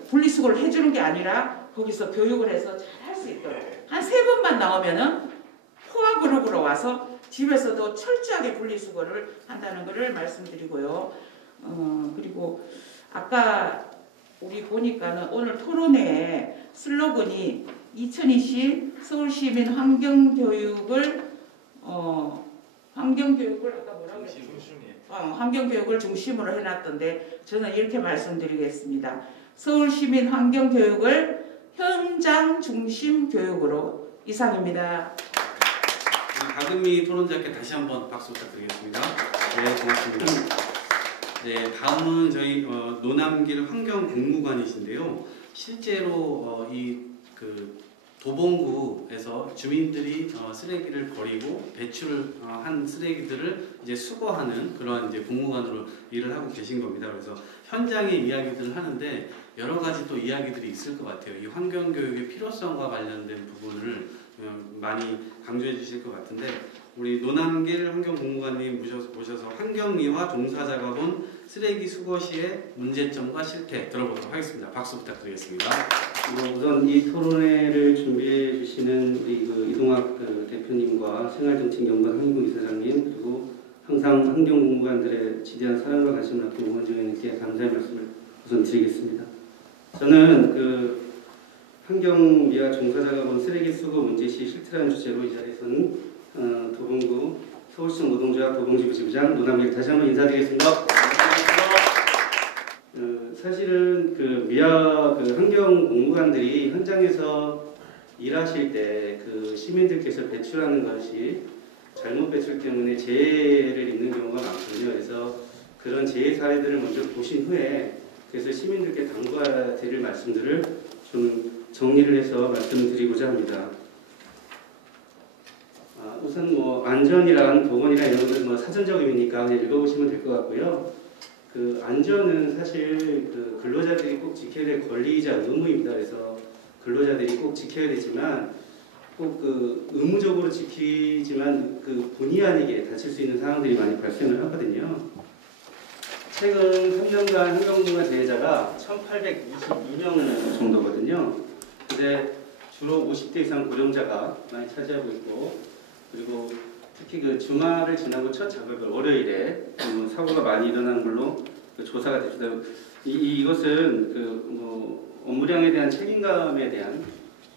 분리수거를 해주는 게 아니라 거기서 교육을 해서 잘 할 수 있도록 한 3번만 나오면은 포화그룹으로 와서 집에서도 철저하게 분리수거를 한다는 것을 말씀드리고요. 그리고 아까 우리 보니까는 오늘 토론회에 슬로건이 2020 서울시민 환경교육을 아까 뭐라고 그랬지? 환경교육을 중심으로 해놨던데 저는 이렇게 말씀드리겠습니다. 서울시민 환경교육을 현장 중심 교육으로 이상입니다. 박은미 토론자께 다시 한번 박수 부탁드리겠습니다. 네, 고맙습니다. 네, 다음은 저희 노남길 환경공무관이신데요. 실제로 도봉구에서 주민들이 쓰레기를 버리고 배출을 한 쓰레기들을 이제 수거하는 그런 이제 공무관으로 일을 하고 계신 겁니다. 그래서 현장의 이야기들을 하는데 여러 가지 또 이야기들이 있을 것 같아요. 이 환경 교육의 필요성과 관련된 부분을 많이 강조해 주실 것 같은데 우리 노남길 환경공무관님 모셔서 환경미화 종사자가 본 쓰레기 수거 시의 문제점과 실태 들어보도록 하겠습니다. 박수 부탁드리겠습니다. 우선 이 토론회를 준비해 주시는 우리 이동학 대표님과 생활정책연구원 한민구 이사장님 그리고 항상 환경공무관들의 지대한 사랑과 관심을 갖고 응원중에게 감사의 말씀을 우선 드리겠습니다. 저는 환경미화 종사자가 본 쓰레기 수거 문제 시 실태라는 주제로 이 자리에서는 도봉구 서울시청 노동조합 도봉지부 지부장 노남길 다시 한번 인사드리겠습니다. 사실은 환경 공무관들이 현장에서 일하실 때 시민들께서 배출하는 것이 잘못 배출 때문에 재해를 입는 경우가 많거든요. 그래서 그런 재해 사례들을 먼저 보신 후에 그래서 시민들께 당부해야 될 말씀들을 좀 정리를 해서 말씀드리고자 합니다. 우선 안전이란 보건이란 이런 것은 사전적이니까 그냥 읽어보시면 될 것 같고요. 안전은 사실 근로자들이 꼭 지켜야 될 권리이자 의무입니다. 그래서 근로자들이 꼭 지켜야 되지만 꼭 의무적으로 지키지만 본의 아니게 다칠 수 있는 상황들이 많이 발생을 하거든요. 최근 3년간 환경공무관 대회자가 1,822명 정도거든요. 근데 주로 50대 이상 고령자가 많이 차지하고 있고 그리고 특히 주말을 지나고 첫 작업일 월요일에 사고가 많이 일어나는 걸로 조사가 됐습니다. 이것은 업무량에 대한 책임감에 대한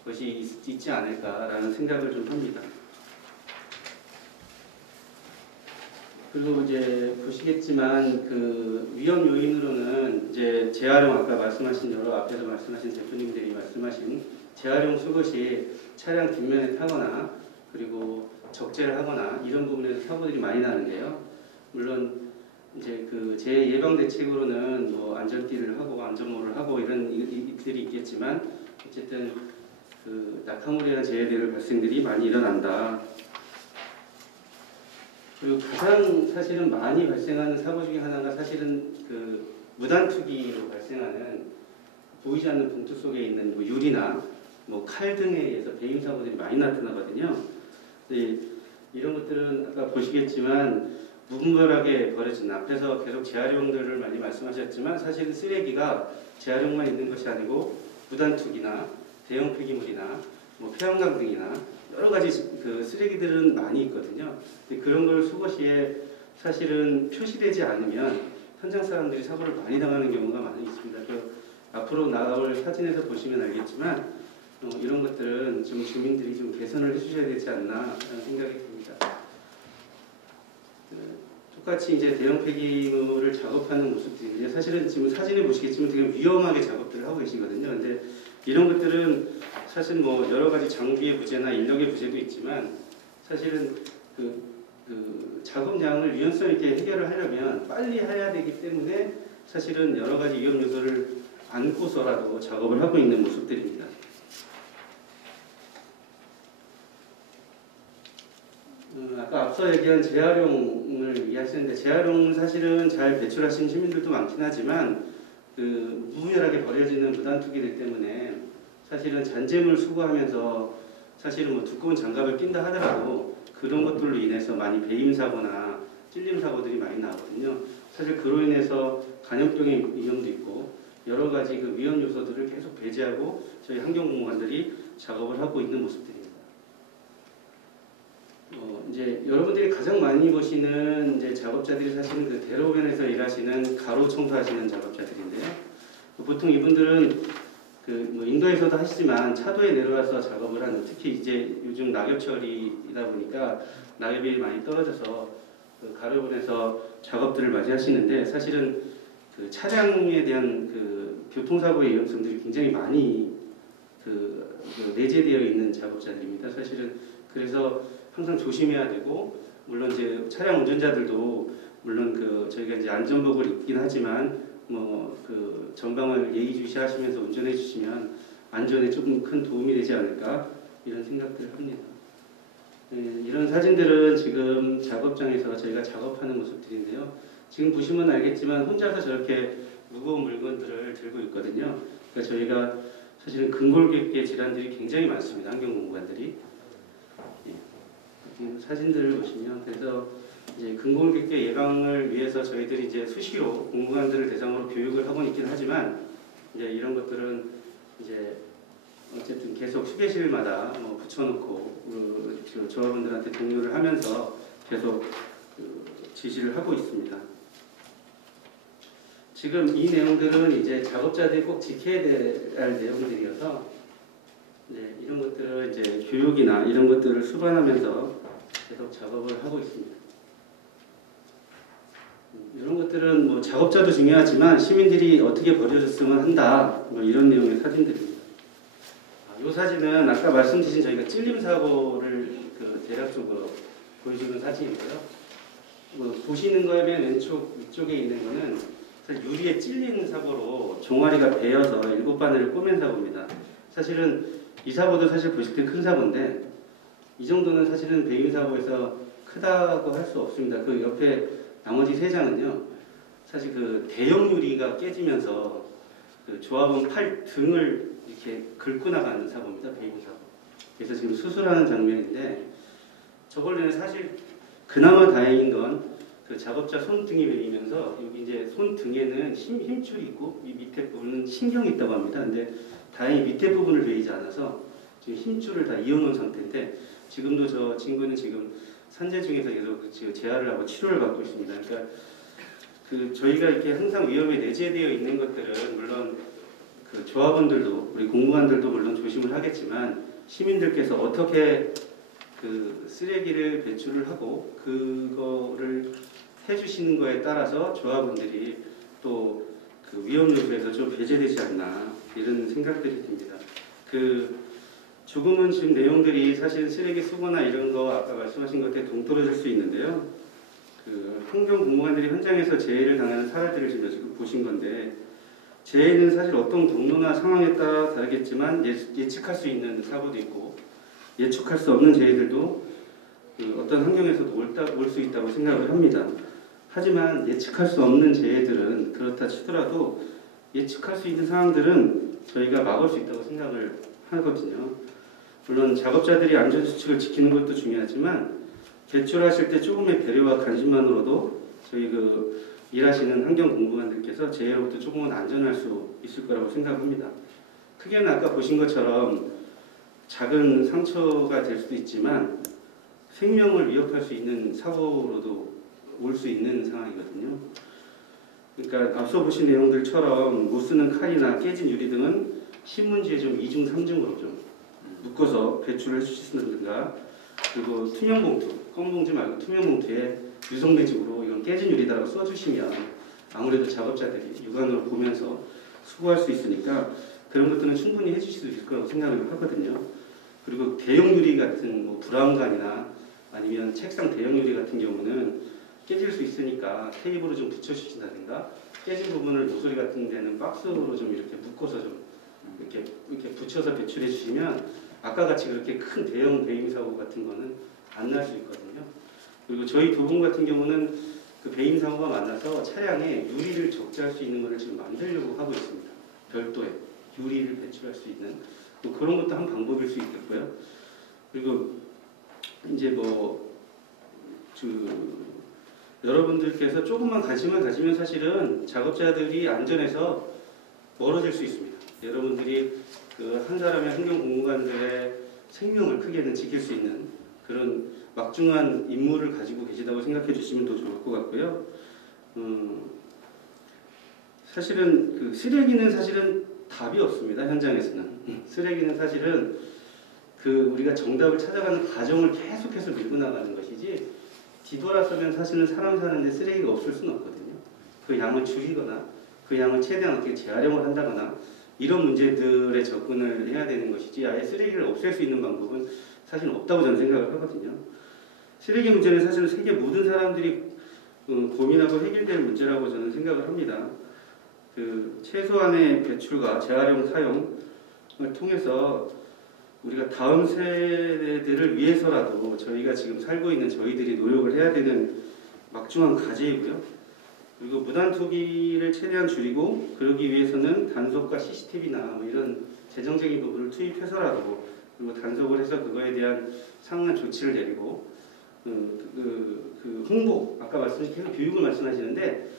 것이 있지 않을까라는 생각을 좀 합니다. 그리고 이제 보시겠지만 위험 요인으로는 이제 재활용 아까 말씀하신 앞에서 말씀하신 대표님들이 말씀하신 재활용 수거 시 차량 뒷면에 타거나 그리고 적재를 하거나 이런 부분에서 사고들이 많이 나는데요. 물론 이제 그 제 예방 대책으로는 뭐 안전띠를 하고 안전모를 하고 이런 일들이 있겠지만 어쨌든 그 낙하물이나 재해들 발생들이 많이 일어난다. 그리고 가장 사실은 많이 발생하는 사고 중에 하나가 사실은 그 무단투기로 발생하는 보이지 않는 봉투 속에 있는 뭐 유리나 뭐 칼 등에 의해서 배임 사고들이 많이 나타나거든요. 이런 것들은 아까 보시겠지만 무분별하게 버려진, 앞에서 계속 재활용들을 많이 말씀하셨지만 사실은 쓰레기가 재활용만 있는 것이 아니고 무단투기나 대형 폐기물이나 뭐 폐활강 등이나 여러 가지 그 쓰레기들은 많이 있거든요. 근데 그런 걸 수거시에 사실은 표시되지 않으면 현장 사람들이 사고를 많이 당하는 경우가 많이 있습니다. 앞으로 나올 사진에서 보시면 알겠지만 이런 것들은 좀 주민들이 좀 개선을 해주셔야 되지 않나 하는 생각이 듭니다. 똑같이 이제 대형 폐기물을 작업하는 모습들인데 사실은 지금 사진에 보시겠지만 되게 위험하게 작업들을 하고 계시거든요. 근데 이런 것들은 사실 뭐 여러 가지 장비의 부재나 인력의 부재도 있지만 사실은 그 작업량을 유연성 있게 해결을 하려면 빨리 해야 되기 때문에 사실은 여러 가지 위험 요소를 안고서라도 작업을 하고 있는 모습들입니다. 아까 앞서 얘기한 재활용을 이해하시는데 재활용은 사실은 잘 배출하시는 시민들도 많긴 하지만 그 무분별하게 버려지는 무단투기들 때문에 사실은 잔재물 수거하면서 사실은 뭐 두꺼운 장갑을 낀다 하더라도 그런 것들로 인해서 많이 배임 사고나 찔림 사고들이 많이 나거든요. 사실 그로 인해서 간염병의 위험도 있고 여러 가지 그 위험 요소들을 계속 배제하고 저희 환경공무관들이 작업을 하고 있는 모습들입니다. 이제 여러분들이 가장 많이 보시는 이제 작업자들이 사실은 그 대로변에서 일하시는 가로 청소하시는 작업자들인데요. 보통 이분들은 그 뭐 인도에서도 하시지만 차도에 내려와서 작업을 하는, 특히 이제 요즘 낙엽철이다 보니까 낙엽이 많이 떨어져서 그 가로변에서 작업들을 많이 하시는데 사실은 그 차량에 대한 그 교통사고의 위험성들이 굉장히 많이 내재되어 있는 작업자들입니다. 사실은 그래서 항상 조심해야 되고, 물론 이제 차량 운전자들도 물론 그 저희가 이제 안전복을 입긴 하지만 뭐 그 전방을 예의주시하시면서 운전해 주시면 안전에 조금 큰 도움이 되지 않을까 이런 생각들을 합니다. 이런 사진들은 지금 작업장에서 저희가 작업하는 모습들인데요. 지금 보시면 알겠지만 혼자서 저렇게 무거운 물건들을 들고 있거든요. 그러니까 저희가 사실은 근골격계 질환들이 굉장히 많습니다. 환경공무관들이. 사진들을 보시면 그래서 이제 근골격계 예방을 위해서 저희들이 이제 수시로 공무관들을 대상으로 교육을 하고 있긴 하지만 이제 이런 것들은 이제 어쨌든 계속 휴게실마다 뭐 붙여놓고 조합원들한테 공유를 하면서 계속 지시를 하고 있습니다. 지금 이 내용들은 이제 작업자들이 꼭 지켜야 할 내용들이어서 이제 이런 것들을 이제 교육이나 이런 것들을 수반하면서 계속 작업을 하고 있습니다. 이런 것들은 뭐 작업자도 중요하지만 시민들이 어떻게 버려줬으면 한다, 뭐 이런 내용의 사진들입니다. 이 사진은 아까 말씀 주신 저희가 찔림 사고를 그 대략적으로 보여주는 사진이고요. 뭐 보시는 거에 비해 왼쪽 위쪽에 있는 거는 사실 유리에 찔린 사고로 종아리가 베어서 7바늘을 꼬맨 사고입니다. 사실은 이 사고도 사실 보실 때 큰 사고인데 이 정도는 사실은 배임 사고에서 크다고 할 수 없습니다. 그 옆에 나머지 3장은요. 사실 그 대형 유리가 깨지면서 그 조합원 팔 등을 이렇게 긁고 나가는 사고입니다. 배임 사고. 그래서 지금 수술하는 장면인데 저걸로는 사실 그나마 다행인 건 그 작업자 손등이 베이면서 여기 이제 손등에는 힘줄이 있고 이 밑에 부분은 신경이 있다고 합니다. 근데 다행히 밑에 부분을 베이지 않아서 지금 힘줄을 다 이어놓은 상태인데 지금도 저 친구는 지금 산재 중에서 계속 지금 재활을 하고 치료를 받고 있습니다. 그러니까 그 저희가 이렇게 항상 위험에 내재되어 있는 것들은 물론 그 조합원들도 우리 공무관들도 물론 조심을 하겠지만 시민들께서 어떻게 그 쓰레기를 배출을 하고 그거를 해주시는 거에 따라서 조합원들이 또 그 위험 요소에서 좀 배제되지 않나 이런 생각들이 듭니다. 그 조금은 지금 내용들이 사실 쓰레기 수거나 이런 거 아까 말씀하신 것에 동떨어질 수 있는데요. 그 환경 공무관들이 현장에서 재해를 당하는 사례들을 지금 보신 건데 재해는 사실 어떤 경로나 상황에 따라 다르겠지만 예측할 수 있는 사고도 있고 예측할 수 없는 재해들도 그 어떤 환경에서도 올 수 있다고 생각을 합니다. 하지만 예측할 수 없는 재해들은 그렇다 치더라도 예측할 수 있는 상황들은 저희가 막을 수 있다고 생각을 하거든요. 물론 작업자들이 안전수칙을 지키는 것도 중요하지만 배출하실 때 조금의 배려와 관심만으로도 저희 그 일하시는 환경 공무원들께서 재해로부터 조금은 안전할 수 있을 거라고 생각합니다. 크게는 아까 보신 것처럼 작은 상처가 될 수도 있지만 생명을 위협할 수 있는 사고로도 올 수 있는 상황이거든요. 그러니까 앞서 보신 내용들처럼 못 쓰는 칼이나 깨진 유리 등은 신문지에 좀 2중, 3중으로 좀 묶어서 배출을 해주시든가 그리고 투명 봉투, 검은 봉지 말고 투명 봉투에 유성 매직으로 이건 깨진 유리다라고 써주시면 아무래도 작업자들이 육안으로 보면서 수고할 수 있으니까 그런 것들은 충분히 해주실 수 있을 거라고 생각을 하거든요. 그리고 대형 유리 같은 뭐 브라운관이나 아니면 책상 대형 유리 같은 경우는 깨질 수 있으니까 테이프로 좀 붙여주신다든가 깨진 부분을 모서리 같은 데는 박스로 좀 이렇게 묶어서 좀 이렇게 붙여서 배출해 주시면 아까 같이 그렇게 큰 대형 배임 사고 같은 거는 안 날 수 있거든요. 그리고 저희 도봉 같은 경우는 그 배임 사고가 많아서 차량에 유리를 적재할 수 있는 것을 지금 만들려고 하고 있습니다. 별도의 유리를 배출할 수 있는 뭐 그런 것도 한 방법일 수 있겠고요. 그리고 이제 여러분들께서 조금만 관심을 가지면 사실은 작업자들이 안전에서 멀어질 수 있습니다. 여러분들이 그 한 사람의 환경 공무관들의 생명을 크게는 지킬 수 있는 그런 막중한 임무를 가지고 계시다고 생각해 주시면 더 좋을 것 같고요. 사실은 그 쓰레기는 사실은 답이 없습니다. 현장에서는 쓰레기는 사실은 그 우리가 정답을 찾아가는 과정을 계속해서 밀고 나가는 것이지 뒤돌아서면 사실은 사람 사는데 쓰레기가 없을 수는 없거든요. 그 양을 줄이거나 그 양을 최대한 어떻게 재활용을 한다거나 이런 문제들에 접근을 해야 되는 것이지 아예 쓰레기를 없앨 수 있는 방법은 사실 없다고 저는 생각을 하거든요. 쓰레기 문제는 사실은 세계 모든 사람들이 고민하고 해결될 문제라고 저는 생각을 합니다. 그 최소한의 배출과 재활용 사용을 통해서 우리가 다음 세대들을 위해서라도 저희가 지금 살고 있는 저희들이 노력을 해야 되는 막중한 과제이고요. 그리고 무단 투기를 최대한 줄이고 그러기 위해서는 단속과 CCTV나 뭐 이런 재정적인 부분을 투입해서라도 그리고 단속을 해서 그거에 대한 상응한 조치를 내리고 그 홍보 아까 말씀하신 계속 교육을 말씀하시는데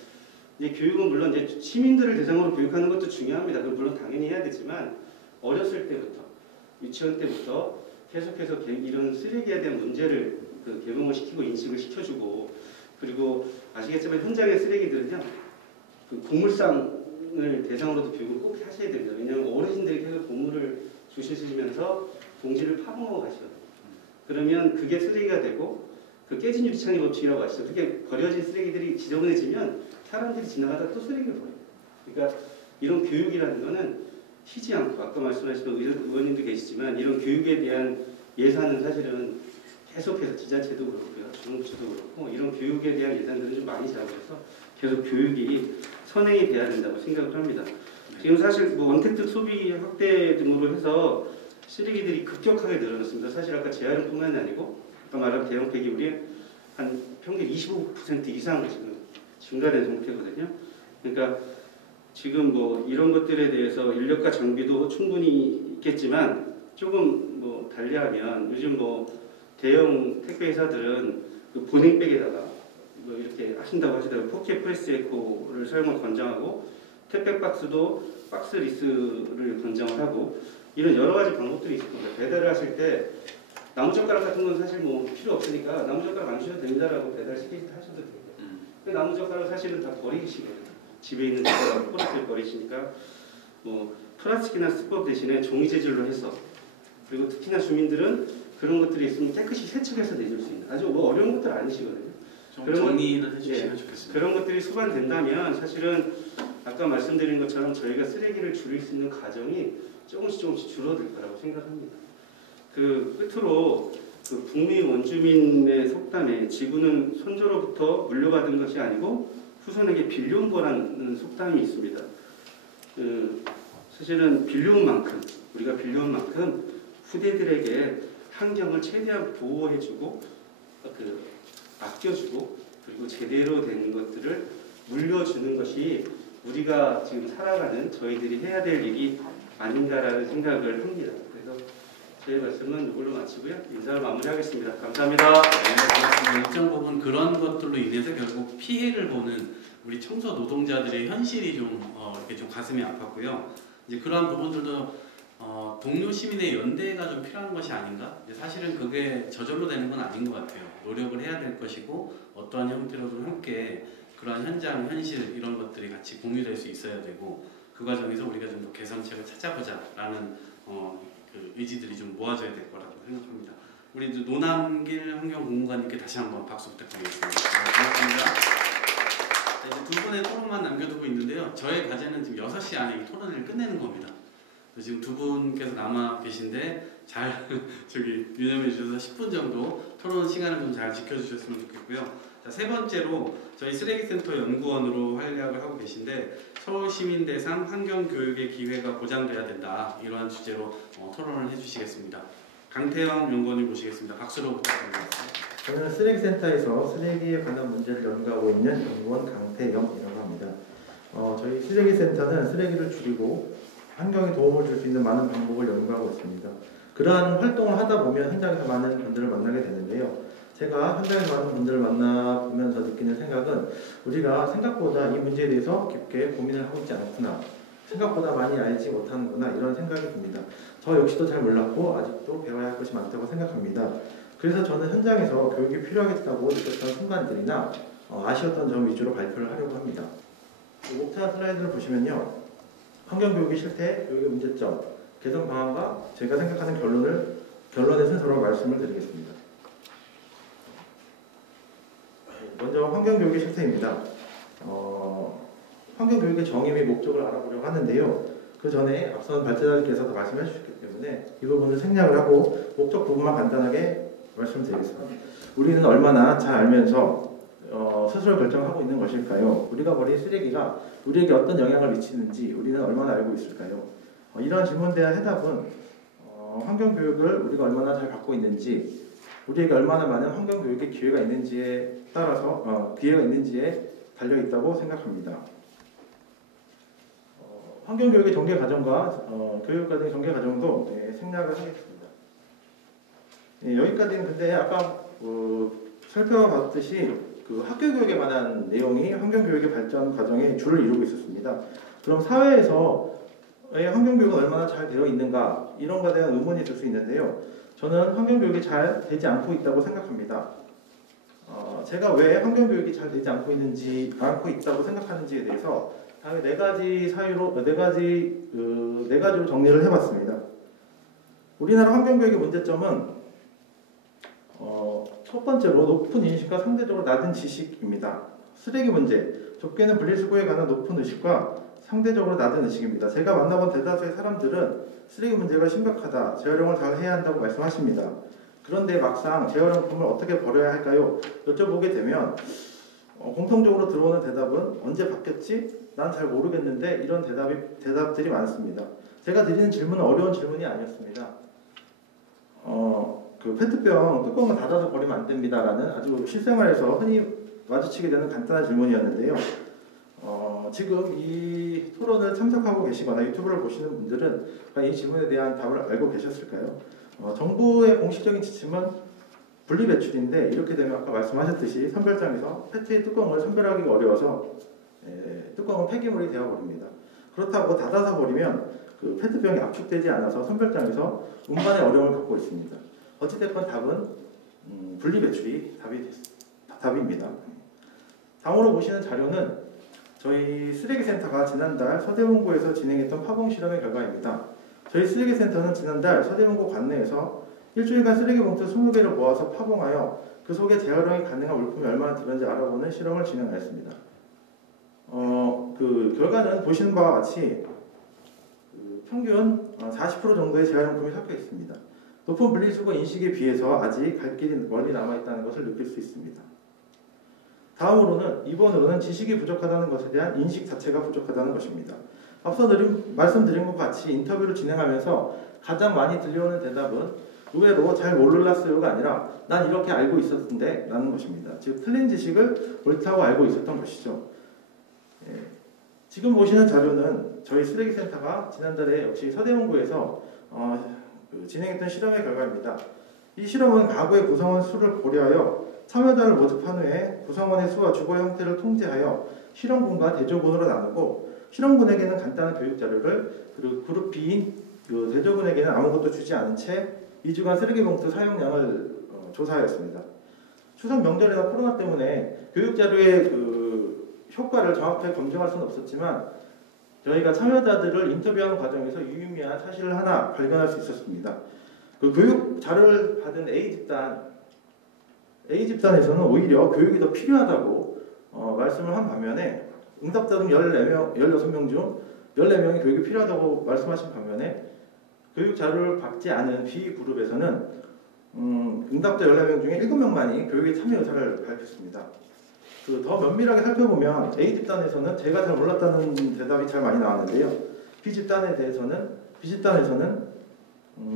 이제 교육은 물론 이제 시민들을 대상으로 교육하는 것도 중요합니다. 그건 물론 당연히 해야 되지만 어렸을 때부터 유치원 때부터 계속해서 이런 쓰레기에 대한 문제를 개봉을 시키고 인식을 시켜주고 그리고 아시겠지만 현장의 쓰레기들은요 그 고물상을 대상으로도 교육을 꼭 하셔야 됩니다. 왜냐하면 어르신들이 계속 고물을 주시면서 봉지를 파먹어 가시거든요. 그러면 그게 쓰레기가 되고 그 깨진 유리창의 법칙이라고 하시죠. 그렇게 버려진 쓰레기들이 지저분해지면 사람들이 지나가다 또 쓰레기를 버려요. 그러니까 이런 교육이라는 거는 튀지 않고 아까 말씀하신 의원님도 계시지만 이런 교육에 대한 예산은 사실은 계속해서 지자체도 그렇고요. 중앙부처도 그렇고 이런 교육에 대한 예산들은 좀 많이 잡아서 계속 교육이 선행이 돼야 된다고 생각을 합니다. 지금 사실 뭐 원택트 소비 확대 등으로 해서 쓰레기들이 급격하게 늘어났습니다. 사실 아까 재활용뿐만이 아니고 아까 말한 대형 폐기물이 한 평균 25% 이상 지금 증가된 상태거든요. 그러니까 지금 뭐 이런 것들에 대해서 인력과 장비도 충분히 있겠지만 조금 뭐 달리하면 요즘 뭐 대형 택배 회사들은 그 보냉백에다가 뭐 이렇게 하신다고 하시더라고요. 포켓 프레스 에코를 사용을 권장하고 택배 박스도 박스 리스를 권장을 하고 이런 여러 가지 방법들이 있을 겁니다. 배달을 하실 때 나무젓가락 같은 건 사실 뭐 필요 없으니까 나무젓가락 안 주셔도 됩니다라고 배달시키지 하셔도 돼요. 그 나무젓가락 사실은 다 버리시거든요. 집에 있는 젓가락 포르트를 버리시니까 뭐 플라스틱이나 스법 대신에 종이 재질로 해서 그리고 특히나 주민들은 그런 것들이 있으면 깨끗이 세척해서 내줄 수 있는 아주 뭐 어려운 것들 아니시거든요. 좀 정리를 해주시면 좋겠습니다. 그런 것들이 수반된다면 사실은 아까 말씀드린 것처럼 저희가 쓰레기를 줄일 수 있는 과정이 조금씩 줄어들 거라고 생각합니다. 그 끝으로 그 북미 원주민의 속담에 지구는 선조로부터 물려받은 것이 아니고 후손에게 빌려온 거라는 속담이 있습니다. 사실은 우리가 빌려온 만큼 후대들에게 환경을 최대한 보호해주고 아껴주고 그리고 제대로 된 것들을 물려주는 것이 우리가 지금 살아가는 저희들이 해야 될 일이 아닌가라는 생각을 합니다. 그래서 제 말씀은 이걸로 마치고요. 인사를 마무리하겠습니다. 감사합니다. 네, 일정 부분 그런 것들로 인해서 결국 피해를 보는 우리 청소 노동자들의 현실이 좀 이렇게 좀 가슴이 아팠고요. 이제 그러한 부분들도 동료 시민의 연대가 좀 필요한 것이 아닌가? 사실은 그게 저절로 되는 건 아닌 것 같아요. 노력을 해야 될 것이고 어떠한 형태로든 함께 그러한 현장, 현실 이런 것들이 같이 공유될 수 있어야 되고 그 과정에서 우리가 좀 더 개선책을 찾아보자라는 그 의지들이 좀 모아져야 될 거라고 생각합니다. 우리 이제 노남길 환경공무관님께 다시 한번 박수 부탁드리겠습니다. 고맙습니다. 이제 두 분의 토론만 남겨두고 있는데요. 저의 과제는 지금 6시 안에 이 토론을 끝내는 겁니다. 지금 두 분께서 남아 계신데 잘 유념해 주셔서 10분 정도 토론 시간을 좀 잘 지켜주셨으면 좋겠고요. 자, 세 번째로 저희 쓰레기센터 연구원으로 활약을 하고 계신데 서울시민대상 환경교육의 기회가 보장돼야 된다. 이러한 주제로 토론을 해주시겠습니다. 강태영 연구원님 모시겠습니다. 박수로 부탁드립니다. 저는 쓰레기센터에서 쓰레기에 관한 문제를 연구하고 있는 연구원 강태영이라고 합니다. 저희 쓰레기센터는 쓰레기를 줄이고 환경에 도움을 줄 수 있는 많은 방법을 연구하고 있습니다. 그러한 활동을 하다 보면 현장에서 많은 분들을 만나게 되는데요. 제가 현장에서 많은 분들을 만나보면서 느끼는 생각은 우리가 생각보다 이 문제에 대해서 깊게 고민을 하고 있지 않구나. 생각보다 많이 알지 못하는구나. 이런 생각이 듭니다. 저 역시도 잘 몰랐고 아직도 배워야 할 것이 많다고 생각합니다. 그래서 저는 현장에서 교육이 필요하겠다고 느꼈던 순간들이나 아쉬웠던 점 위주로 발표를 하려고 합니다. 5차 슬라이드를 보시면요. 환경교육의 실태, 교육의 문제점, 개선 방안과 제가 생각하는 결론의 순서로 말씀을 드리겠습니다. 먼저 환경교육의 실태입니다. 환경교육의 정의 및 목적을 알아보려고 하는데요. 그 전에 앞선 발제자들께서도 말씀해 주셨기 때문에 이 부분을 생략을 하고 목적 부분만 간단하게 말씀드리겠습니다. 우리는 얼마나 잘 알면서 스스로 결정하고 있는 것일까요? 우리가 버린 쓰레기가 우리에게 어떤 영향을 미치는지 우리는 얼마나 알고 있을까요? 이러한 질문에 대한 해답은 환경교육을 우리가 얼마나 잘 받고 있는지 우리에게 얼마나 많은 환경교육의 기회가 있는지에 따라서 기회가 달려 있다고 생각합니다. 환경교육의 전개 과정과 교육과정의 전개 과정도 생략을 하겠습니다. 여기까지는 근데 아까 살펴봤듯이 그 학교교육에 관한 내용이 환경교육의 발전 과정에 줄을 이루고 있었습니다. 그럼 사회에서의 환경교육은 얼마나 잘 되어 있는가 이런 것에 대한 의문이 들 수 있는데요. 저는 환경교육이 잘 되지 않고 있다고 생각합니다. 제가 왜 환경교육이 잘 되지 않고 있다고 생각하는지에 대해서 다음에 네 가지로 정리를 해봤습니다. 우리나라 환경교육의 문제점은 첫 번째로 높은 인식과 상대적으로 낮은 지식입니다. 쓰레기 문제, 좁게는 분리수거에 관한 높은 의식과 상대적으로 낮은 의식입니다. 제가 만나본 대다수의 사람들은 쓰레기 문제가 심각하다, 재활용을 잘 해야 한다고 말씀하십니다. 그런데 막상 재활용품을 어떻게 버려야 할까요? 여쭤보게 되면 공통적으로 들어오는 대답은 언제 바뀌었지? 난 잘 모르겠는데 이런 대답들이 많습니다. 제가 드리는 질문은 어려운 질문이 아니었습니다. 그 페트병 뚜껑을 닫아서 버리면 안 됩니다라는 아주 실생활에서 흔히 마주치게 되는 간단한 질문이었는데요. 지금 이 토론을 참석하고 계시거나 유튜브를 보시는 분들은 이 질문에 대한 답을 알고 계셨을까요? 정부의 공식적인 지침은 분리배출인데 이렇게 되면 아까 말씀하셨듯이 선별장에서 페트의 뚜껑을 선별하기가 어려워서 뚜껑은 폐기물이 되어버립니다. 그렇다고 닫아서 버리면 그 페트병이 압축되지 않아서 선별장에서 운반에 어려움을 겪고 있습니다. 어찌됐건 답은 분리배출이 답입니다. 다음으로 보시는 자료는 저희 쓰레기센터가 지난달 서대문구에서 진행했던 파봉 실험의 결과입니다. 저희 쓰레기센터는 지난달 서대문구 관내에서 일주일간 쓰레기 봉투 20개를 모아서 파봉하여 그 속에 재활용이 가능한 물품이 얼마나 들었는지 알아보는 실험을 진행하였습니다. 그 결과는 보시는 바와 같이 평균 40% 정도의 재활용품이 섞여 있습니다. 높은 분리수거 인식에 비해서 아직 갈 길이 멀리 남아있다는 것을 느낄 수 있습니다. 다음으로는 2번으로는 지식이 부족하다는 것에 대한 인식 자체가 부족하다는 것입니다. 앞서 말씀드린 것 같이 인터뷰를 진행하면서 가장 많이 들려오는 대답은 의외로 잘 몰랐어요가 아니라 난 이렇게 알고 있었는데 라는 것입니다. 즉 틀린 지식을 옳다고 알고 있었던 것이죠. 지금 보시는 자료는 저희 쓰레기센터가 지난달에 역시 서대문구에서 진행했던 실험의 결과입니다. 이 실험은 과거의 구성원 수를 고려하여 참여자를 모집한 후에 구성원의 수와 주거 형태를 통제하여 실험군과 대조군으로 나누고 실험군에게는 간단한 교육 자료를 그리고 그룹 B인 그 대조군에게는 아무것도 주지 않은 채 2주간 쓰레기 봉투 사용량을 조사하였습니다. 추석 명절이나 코로나 때문에 교육 자료의 그 효과를 정확하게 검증할 수는 없었지만 저희가 참여자들을 인터뷰하는 과정에서 유의미한 사실을 하나 발견할 수 있었습니다. 그 교육 자료를 받은 A집단에서는 오히려 교육이 더 필요하다고 말씀을 한 반면에 응답자 중 16명 중 14명이 교육이 필요하다고 말씀하신 반면에 교육 자료를 받지 않은 B그룹에서는 응답자 14명 중에 7명만이 교육에 참여 의사를 밝혔습니다. 그 더 면밀하게 살펴보면 A집단에서는 제가 잘 몰랐다는 대답이 잘 많이 나왔는데요. B집단에서는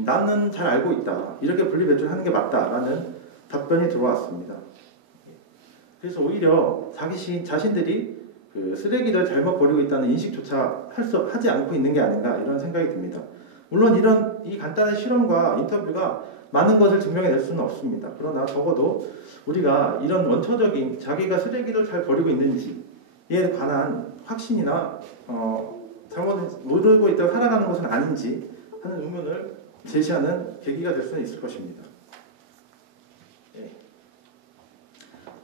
나는 잘 알고 있다. 이렇게 분리배출하는 게 맞다라는 답변이 들어왔습니다. 그래서 오히려 자신들이 그 쓰레기를 잘못 버리고 있다는 인식조차 하지 않고 있는 게 아닌가 이런 생각이 듭니다. 물론 이 간단한 실험과 인터뷰가 많은 것을 증명해낼 수는 없습니다. 그러나 적어도 우리가 이런 원초적인 자기가 쓰레기를 잘 버리고 있는지에 관한 확신이나 잘못 모르고 있다고 살아가는 것은 아닌지 하는 의문을 제시하는 계기가 될 수는 있을 것입니다.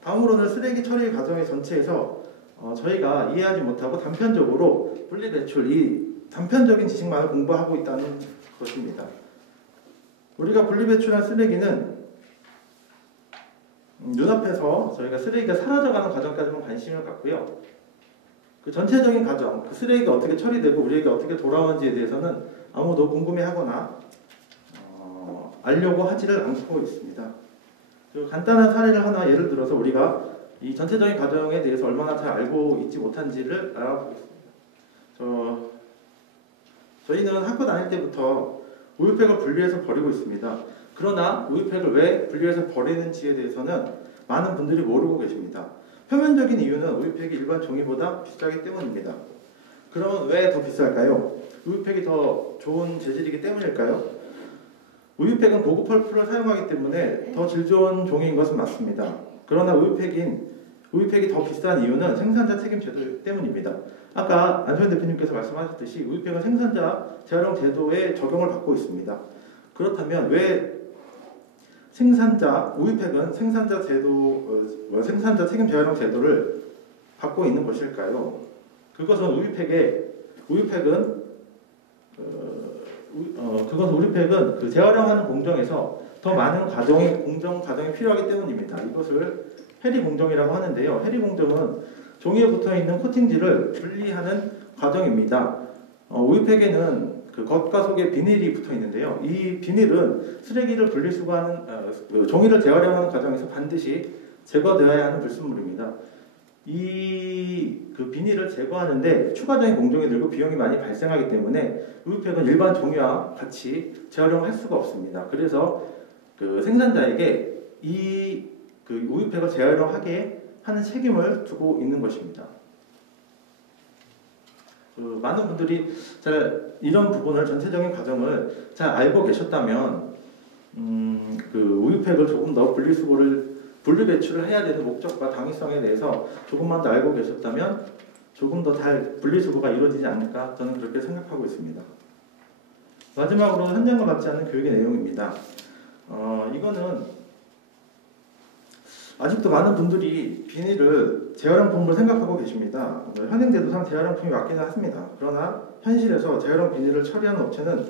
다음으로는 쓰레기 처리 과정의 전체에서 저희가 이해하지 못하고 단편적으로 분리배출, 이 단편적인 지식만을 공부하고 있다는 것입니다. 우리가 분리배출한 쓰레기는 눈앞에서 저희가 쓰레기가 사라져가는 과정까지만 관심을 갖고요. 그 전체적인 과정, 그 쓰레기가 어떻게 처리되고 우리에게 어떻게 돌아오는지에 대해서는 아무도 궁금해하거나 알려고 하지를 않고 있습니다. 그 간단한 사례를 하나 예를 들어서 우리가 이 전체적인 과정에 대해서 얼마나 잘 알고 있지 못한지를 알아보겠습니다. 저희는 학교 다닐 때부터 우유팩을 분리해서 버리고 있습니다. 그러나 우유팩을 왜 분리해서 버리는지에 대해서는 많은 분들이 모르고 계십니다. 표면적인 이유는 우유팩이 일반 종이보다 비싸기 때문입니다. 그러면 왜 더 비쌀까요? 우유팩이 더 좋은 재질이기 때문일까요? 우유팩은 고급 펄프를 사용하기 때문에 더 질 좋은 종이인 것은 맞습니다. 그러나 우유팩이 더 비싼 이유는 생산자 책임 제도 때문입니다. 아까 안소연 대표님께서 말씀하셨듯이 우유팩은 생산자 재활용 제도에 적용을 받고 있습니다. 그렇다면 왜 우유팩은 생산자 책임 재활용 제도를 받고 있는 것일까요? 그것은 우유팩은 그 재활용하는 공정에서 더 많은 공정 과정이 필요하기 때문입니다. 이것을 해리 공정이라고 하는데요. 해리 공정은 종이에 붙어있는 코팅지를 분리하는 과정입니다. 우유팩에는 그 겉과 속에 비닐이 붙어 있는데요. 이 비닐은 쓰레기를 분리수거하는 종이를 재활용하는 과정에서 반드시 제거되어야 하는 불순물입니다. 그 비닐을 제거하는데 추가적인 공정이 들고 비용이 많이 발생하기 때문에 우유팩은 일반 종이와 같이 재활용할 수가 없습니다. 그래서 그 생산자에게 그 우유팩을 재활용하게 하는 책임을 두고 있는 것입니다. 많은 분들이 이런 부분을 전체적인 과정을 잘 알고 계셨다면 그 우유팩을 조금 더 분리배출을 해야 되는 목적과 당위성에 대해서 조금만 더 알고 계셨다면 조금 더 잘 분리수거가 이루어지지 않을까 저는 그렇게 생각하고 있습니다. 마지막으로 현장과 맞지 않는 교육의 내용입니다. 이거는 아직도 많은 분들이 비닐을 재활용품으로 생각하고 계십니다. 현행제도상 재활용품이 맞기는 합니다. 그러나 현실에서 재활용 비닐을 처리하는 업체는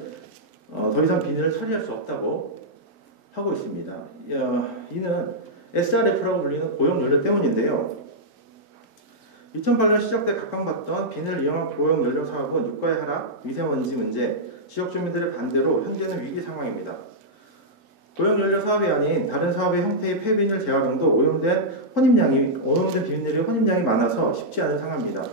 더 이상 비닐을 처리할 수 없다고 하고 있습니다. 이는 SRF라고 불리는 고용 연료 때문인데요. 2008년 시작돼 각광받던 비닐을 이용한 고용 연료 사업은 유가의 하락, 미세먼지 문제, 지역 주민들의 반대로 현재는 위기 상황입니다. 고용연료 사업이 아닌 다른 사업의 형태의 폐비닐 재활용도 오염된 비닐의 혼입량이 많아서 쉽지 않은 상황입니다.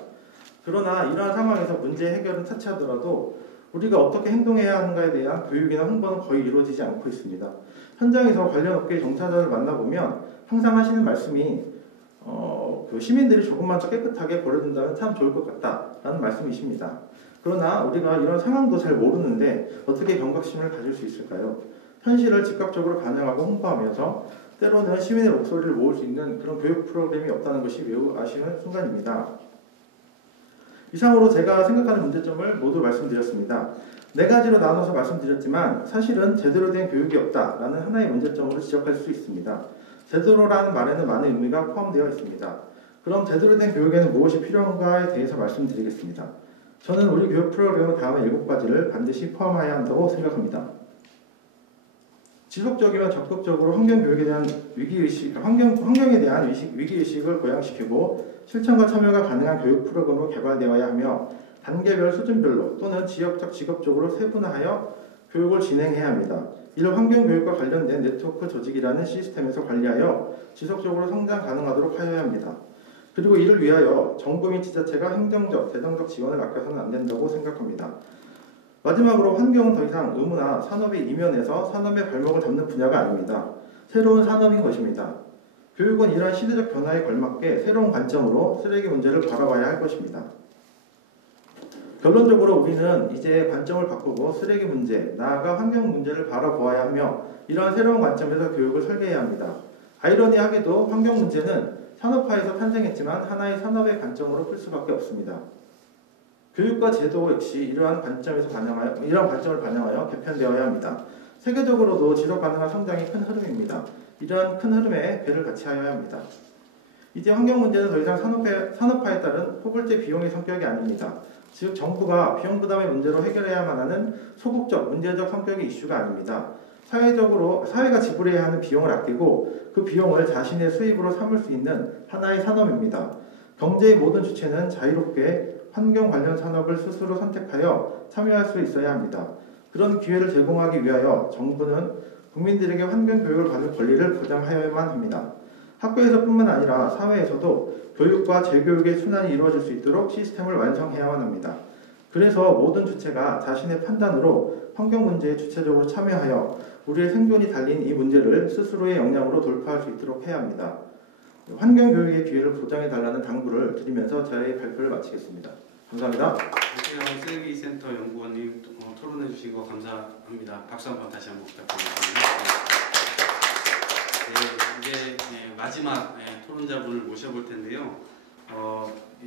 그러나 이러한 상황에서 문제 해결은 차치하더라도 우리가 어떻게 행동해야 하는가에 대한 교육이나 홍보는 거의 이루어지지 않고 있습니다. 현장에서 관련 업계의 종사자를 만나보면 항상 하시는 말씀이 시민들이 조금만 더 깨끗하게 버려준다면 참 좋을 것 같다라는 말씀이십니다. 그러나 우리가 이런 상황도 잘 모르는데 어떻게 경각심을 가질 수 있을까요? 현실을 즉각적으로 반영하고 홍보하면서 때로는 시민의 목소리를 모을 수 있는 그런 교육 프로그램이 없다는 것이 매우 아쉬운 순간입니다. 이상으로 제가 생각하는 문제점을 모두 말씀드렸습니다. 4가지로 나눠서 말씀드렸지만 사실은 제대로 된 교육이 없다라는 하나의 문제점으로 지적할 수 있습니다. 제대로라는 말에는 많은 의미가 포함되어 있습니다. 그럼 제대로 된 교육에는 무엇이 필요한가에 대해서 말씀드리겠습니다. 저는 우리 교육 프로그램은 다음의 7가지를 반드시 포함해야 한다고 생각합니다. 지속적이면 적극적으로 환경교육에 대한 환경에 대한 위기의식을 고양시키고 실천과 참여가 가능한 교육 프로그램으로 개발되어야 하며 단계별 수준별로 또는 지역적 직업적으로 세분화하여 교육을 진행해야 합니다. 이를 환경교육과 관련된 네트워크 조직이라는 시스템에서 관리하여 지속적으로 성장 가능하도록 하여야 합니다. 그리고 이를 위하여 정부 및 지자체가 행정적, 재정적 지원을 아껴서는 안 된다고 생각합니다. 마지막으로 환경은 더 이상 의무나 산업의 이면에서 산업의 발목을 잡는 분야가 아닙니다. 새로운 산업인 것입니다. 교육은 이러한 시대적 변화에 걸맞게 새로운 관점으로 쓰레기 문제를 바라봐야 할 것입니다. 결론적으로 우리는 이제 관점을 바꾸고 쓰레기 문제, 나아가 환경 문제를 바라보아야 하며 이러한 새로운 관점에서 교육을 설계해야 합니다. 아이러니하게도 환경 문제는 산업화에서 탄생했지만 하나의 산업의 관점으로 풀 수밖에 없습니다. 교육과 제도 역시 이러한 관점을 반영하여 개편되어야 합니다. 세계적으로도 지속 가능한 성장이 큰 흐름입니다. 이러한 큰 흐름에 배를 같이 하여야 합니다. 이제 환경 문제는 더 이상 산업화에 따른 포불제 비용의 성격이 아닙니다. 즉 정부가 비용 부담의 문제로 해결해야만 하는 소극적, 문제적 성격의 이슈가 아닙니다. 사회가 지불해야 하는 비용을 아끼고 그 비용을 자신의 수입으로 삼을 수 있는 하나의 산업입니다. 경제의 모든 주체는 자유롭게 환경 관련 산업을 스스로 선택하여 참여할 수 있어야 합니다. 그런 기회를 제공하기 위하여 정부는 국민들에게 환경 교육을 받을 권리를 보장하여야만 합니다. 학교에서뿐만 아니라 사회에서도 교육과 재교육의 순환이 이루어질 수 있도록 시스템을 완성해야만 합니다. 그래서 모든 주체가 자신의 판단으로 환경 문제에 주체적으로 참여하여 우리의 생존이 달린 이 문제를 스스로의 역량으로 돌파할 수 있도록 해야 합니다. 환경교육의 기회를 보장해달라는 당부를 드리면서 저의 발표를 마치겠습니다. 감사합니다. 안녕하세요. 쓰레기센터 연구원님 토론해 주신 거 감사합니다. 박수 한번 다시 한번 부탁드리겠습니다. 이제 마지막 토론자분을 모셔볼 텐데요.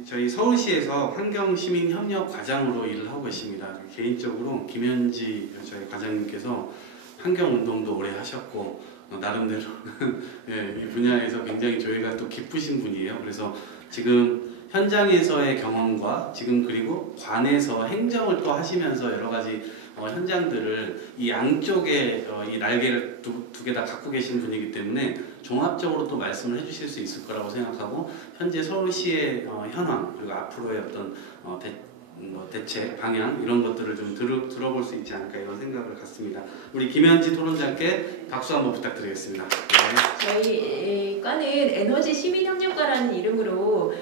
저희 서울시에서 환경시민협력과장으로 일을 하고 계십니다. 개인적으로 김현지 저희 과장님께서 환경운동도 오래 하셨고 나름대로 이 분야에서 굉장히 저희가 또 기쁘신 분이에요. 그래서 지금 현장에서의 경험과 지금 그리고 관에서 행정을 또 하시면서 여러 가지 현장들을 이 양쪽에 이 날개를 두 개 다 갖고 계신 분이기 때문에 종합적으로 또 말씀을 해주실 수 있을 거라고 생각하고 현재 서울시의 현황 그리고 앞으로의 어떤 대책 방향 이런 것들을 좀 들어볼 수 있지 않을까 이런 생각을 갖습니다. 우리 김현지 토론자께 박수 한번 부탁드리겠습니다. 네. 저희 과는 에너지 시민협력과라는 이름으로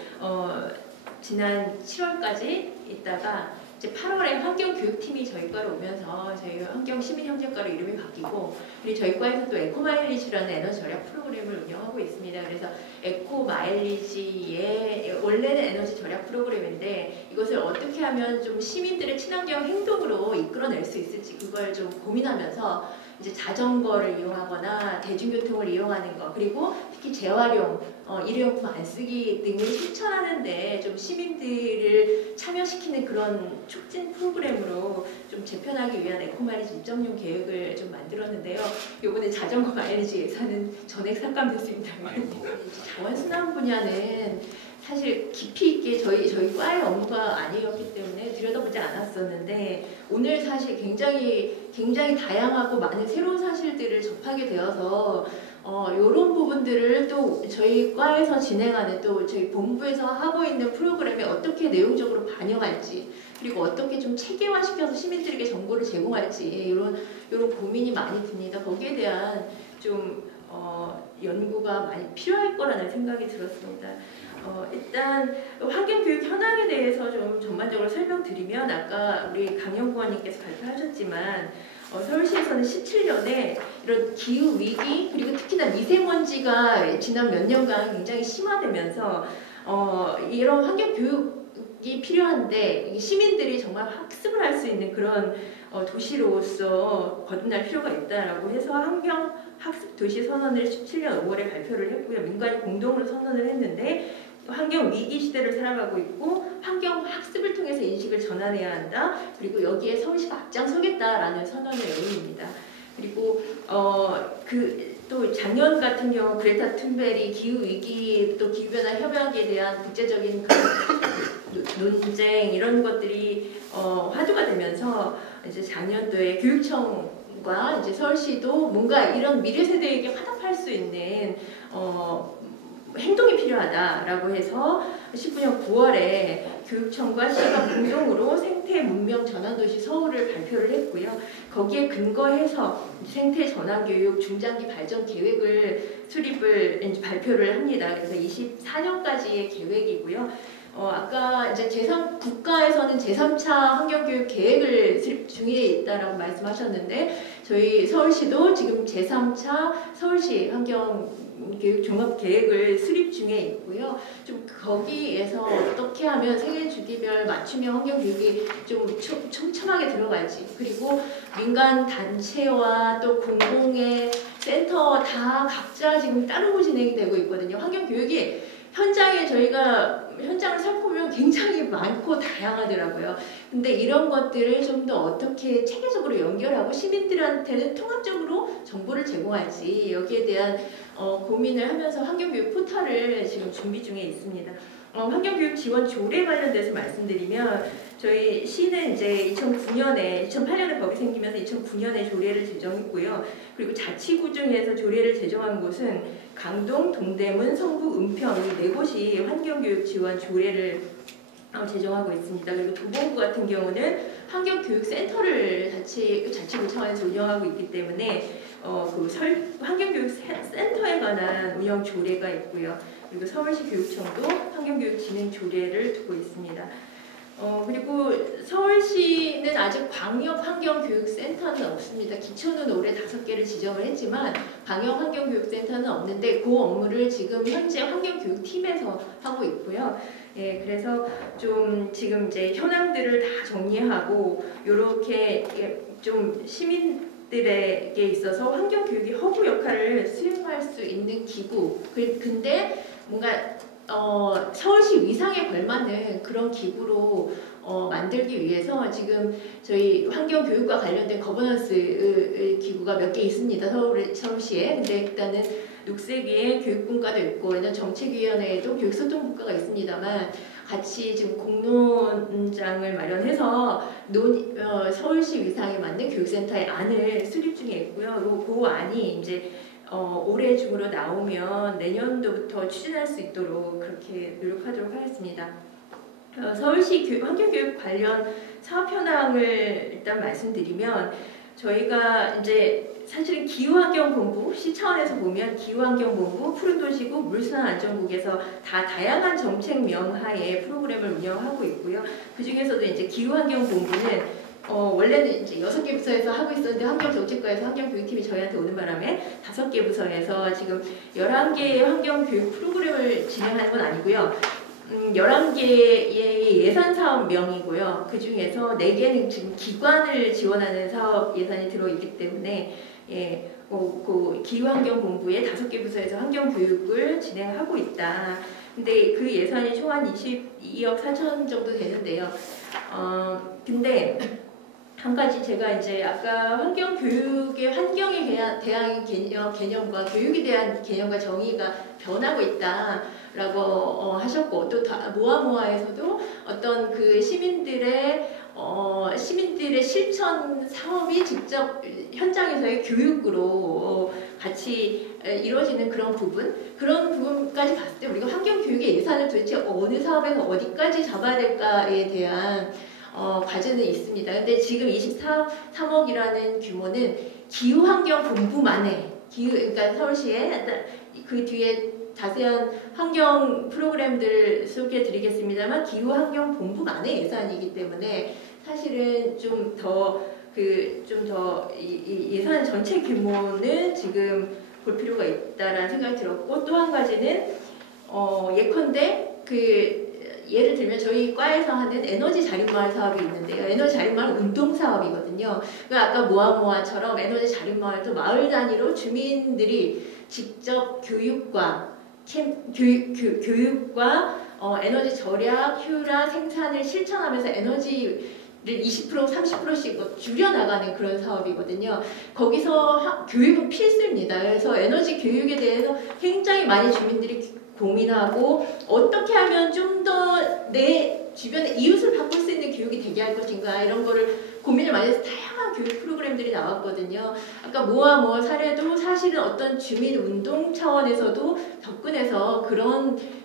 지난 7월까지 있다가 이제 8월에 환경교육팀이 저희 과로 오면서 저희 환경시민협력과로 이름이 바뀌고 그리고 저희 과에서 또 에코마일리지라는 에너지 절약 프로그램을 운영하고 있습니다. 그래서 에코마일리지의 원래는 에너지 절약 프로그램인데 이것을 어떻게 하면 좀 시민들의 친환경 행동으로 이끌어낼 수 있을지 그걸 좀 고민하면서 이제 자전거를 이용하거나 대중교통을 이용하는 것 그리고 특히 재활용, 일회용품 안 쓰기 등을 실천하는데 좀 시민들을 참여시키는 그런 촉진 프로그램으로 좀 재편하기 위한 에코마일리지 입점용 계획을 좀 만들었는데요. 이번에 자전거 마일리지 예산은 전액 삭감됐습니다. 자원순환 분야는 사실 깊이 있게 저희 과의 업무가 아니었기 때문에 들여다보지 않았었는데 오늘 사실 굉장히 다양하고 많은 새로운 사실들을 접하게 되어서 이런 부분들을 또 저희 과에서 진행하는 또 저희 본부에서 하고 있는 프로그램에 어떻게 내용적으로 반영할지 그리고 어떻게 좀 체계화시켜서 시민들에게 정보를 정보를 제공할지 이런 고민이 많이 듭니다. 거기에 대한 좀 연구가 많이 필요할 거라는 생각이 들었습니다. 일단 환경교육 현황에 대해서 좀 전반적으로 설명드리면 아까 우리 강연구원님께서 발표하셨지만 서울시에서는 17년에 이런 기후 위기 그리고 특히나 미세먼지가 지난 몇 년간 굉장히 심화되면서 이런 환경교육이 필요한데 시민들이 정말 학습을 할 수 있는 그런 도시로서 거듭날 필요가 있다라고 해서 환경학습도시 선언을 17년 5월에 발표를 했고요. 민간이 공동으로 선언을 했는데 환경 위기 시대를 살아가고 있고 환경 학습을 통해서 인식을 전환해야 한다. 그리고 여기에 서울시가 앞장서겠다라는 선언의 의미입니다. 그리고 또 작년 같은 경우 그레타 툰베리 기후 위기 또 기후 변화 협약에 대한 국제적인 논쟁 이런 것들이 화두가 되면서 이제 작년도에 교육청과 이제 서울시도 뭔가 이런 미래 세대에게 화답할 수 있는 행동이 필요하다라고 해서 19년 9월에 교육청과 시가 공동으로 생태 문명 전환도시 서울을 발표를 했고요. 거기에 근거해서 생태 전환교육 중장기 발전 계획을 수립을 이제 발표를 합니다. 그래서 24년까지의 계획이고요. 아까 이제 국가에서는 제3차 환경교육 계획을 수립 중에 있다라고 말씀하셨는데 저희 서울시도 지금 제3차 서울시 환경교육 종합계획을 수립 중에 있고요. 좀 거기에서 어떻게 하면 생애 주기별 맞춤형 환경교육이 좀 촘촘하게 들어갈지 그리고 민간 단체와 또 공공의 센터 다 각자 지금 따로 진행이 되고 있거든요. 환경교육이 현장에 저희가 현장을 살펴보면 굉장히 많고 다양하더라고요. 근데 이런 것들을 좀 더 어떻게 체계적으로 연결하고 시민들한테는 통합적으로 정보를 제공할지 여기에 대한 고민을 하면서 환경교육 포털을 지금 준비 중에 있습니다. 환경교육 지원 조례 관련돼서 말씀드리면 저희 시는 이제 2008년에 법이 생기면서 2009년에 조례를 제정했고요. 그리고 자치구 중에서 조례를 제정한 곳은 강동, 동대문, 성북, 은평 이 4곳이 환경교육 지원 조례를 제정하고 있습니다. 그리고 도봉구 같은 경우는 환경교육센터를 자치구 차원에서 운영하고 있기 때문에 환경교육 센터에 관한 운영 조례가 있고요. 그리고 서울시 교육청도 환경교육 진행 조례를 두고 있습니다. 그리고 서울시는 아직 광역환경교육센터는 없습니다. 기초는 올해 5개를 지정을 했지만 광역환경교육센터는 없는데 그 업무를 지금 현재 환경교육팀에서 하고 있고요. 예, 그래서 좀 지금 이제 현황들을 다 정리하고 이렇게 좀 시민들에게 있어서 환경교육이 허브 역할을 수행할 수 있는 기구. 근데 뭔가 서울시 위상에 걸맞는 그런 기구로 만들기 위해서 지금 저희 환경교육과 관련된 거버넌스 기구가 몇 개 있습니다. 서울시에. 근데 일단은 녹색위에 교육분과도 있고 정책위원회에도 교육소통분과가 있습니다만 같이 지금 공론장을 마련해서 서울시 위상에 맞는 교육센터의 안을 수립 중에 있고요. 그리고 그 안이 이제 올해 중으로 나오면 내년도부터 추진할 수 있도록 그렇게 노력하도록 하겠습니다. 서울시 환경교육 관련 사업 현황을 일단 말씀드리면 저희가 이제 사실은 기후환경본부, 시 차원에서 보면 기후환경본부, 푸른도시국, 물순환안전국에서 다 다양한 정책명 하에 프로그램을 운영하고 있고요. 그 중에서도 이제 기후환경본부는 원래는 이제 6개 부서에서 하고 있었는데 환경정책과에서 환경교육팀이 저희한테 오는 바람에 5개 부서에서 지금 11개의 환경교육 프로그램을 진행하는 건 아니고요. 11개의 예산사업명이고요. 그 중에서 4개는 지금 기관을 지원하는 사업 예산이 들어있기 때문에 그 기후환경본부의 5개 부서에서 환경교육을 진행하고 있다. 근데 그 예산이 총 한 22억 4천 정도 되는데요. 근데 한 가지 제가 이제 아까 환경교육의 환경에 대한 개념과 교육에 대한 개념과 정의가 변하고 있다라고 하셨고 또 모아모아에서도 어떤 그 시민들의 실천 사업이 직접 현장에서의 교육으로 같이 이루어지는 그런 부분까지 봤을 때 우리가 환경교육의 예산을 도대체 어느 사업에서 어디까지 잡아야 될까에 대한 과제는 있습니다. 근데 지금 23억이라는 규모는 기후환경본부만의 그러니까 서울시에 그 뒤에 자세한 환경 프로그램들 소개해드리겠습니다만 기후환경본부만의 예산이기 때문에 사실은 좀 더 이 예산 전체 규모는 지금 볼 필요가 있다라는 생각이 들었고 또 한 가지는 예컨대 예를 들면 저희 과에서 하는 에너지 자립마을 사업이 있는데요. 에너지 자립마을 운동 사업이거든요. 그러니까 아까 모아모아처럼 에너지 자립마을도 마을 단위로 주민들이 직접 교육과 에너지 절약, 효율화, 생산을 실천하면서 에너지를 20% 30%씩 줄여나가는 그런 사업이거든요. 거기서 교육은 필수입니다. 그래서 에너지 교육에 대해서 굉장히 많이 주민들이 고민하고 어떻게 하면 좀 더 내 주변의 이웃을 바꿀 수 있는 교육이 되게 할 것인가 이런 거를 고민을 많이 해서 다양한 교육 프로그램들이 나왔거든요. 아까 모아 사례도 사실은 어떤 주민 운동 차원에서도 접근해서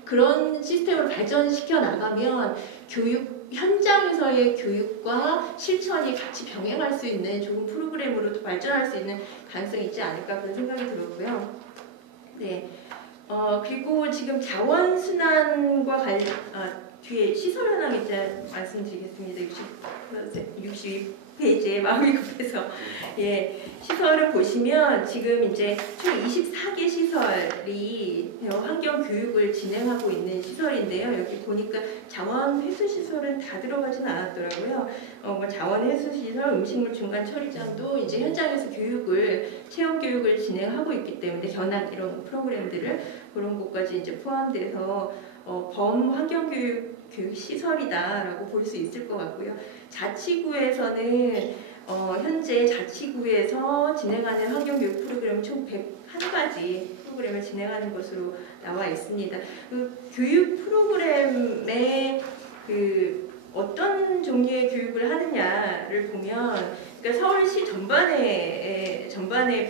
그런 시스템을 발전시켜 나가면 교육 현장에서의 교육과 실천이 같이 병행할 수 있는 좋은 프로그램으로 또 발전할 수 있는 가능성이 있지 않을까 그런 생각이 들었고요. 네. 그리고 지금 자원순환과 뒤에 시설 현황 이제 말씀드리겠습니다. 62페이지에 마음이 급해서 시설을 보시면 지금 이제 총 24개 시설이 환경 교육을 진행하고 있는 시설인데요. 여기 보니까 자원 회수 시설은 다 들어가진 않았더라고요. 자원 회수 시설, 음식물 중간 처리장도 이제 현장에서 체험 교육을 진행하고 있기 때문에 견학 이런 프로그램들을 그런 것까지 이제 포함돼서 범 환경 교육 시설이다라고 볼 수 있을 것 같고요. 자치구에서는 현재 자치구에서 진행하는 환경교육 프로그램 총 101가지 프로그램을 진행하는 것으로 나와 있습니다. 그 교육 프로그램에 어떤 종류의 교육을 하느냐를 보면 그러니까 서울시 전반의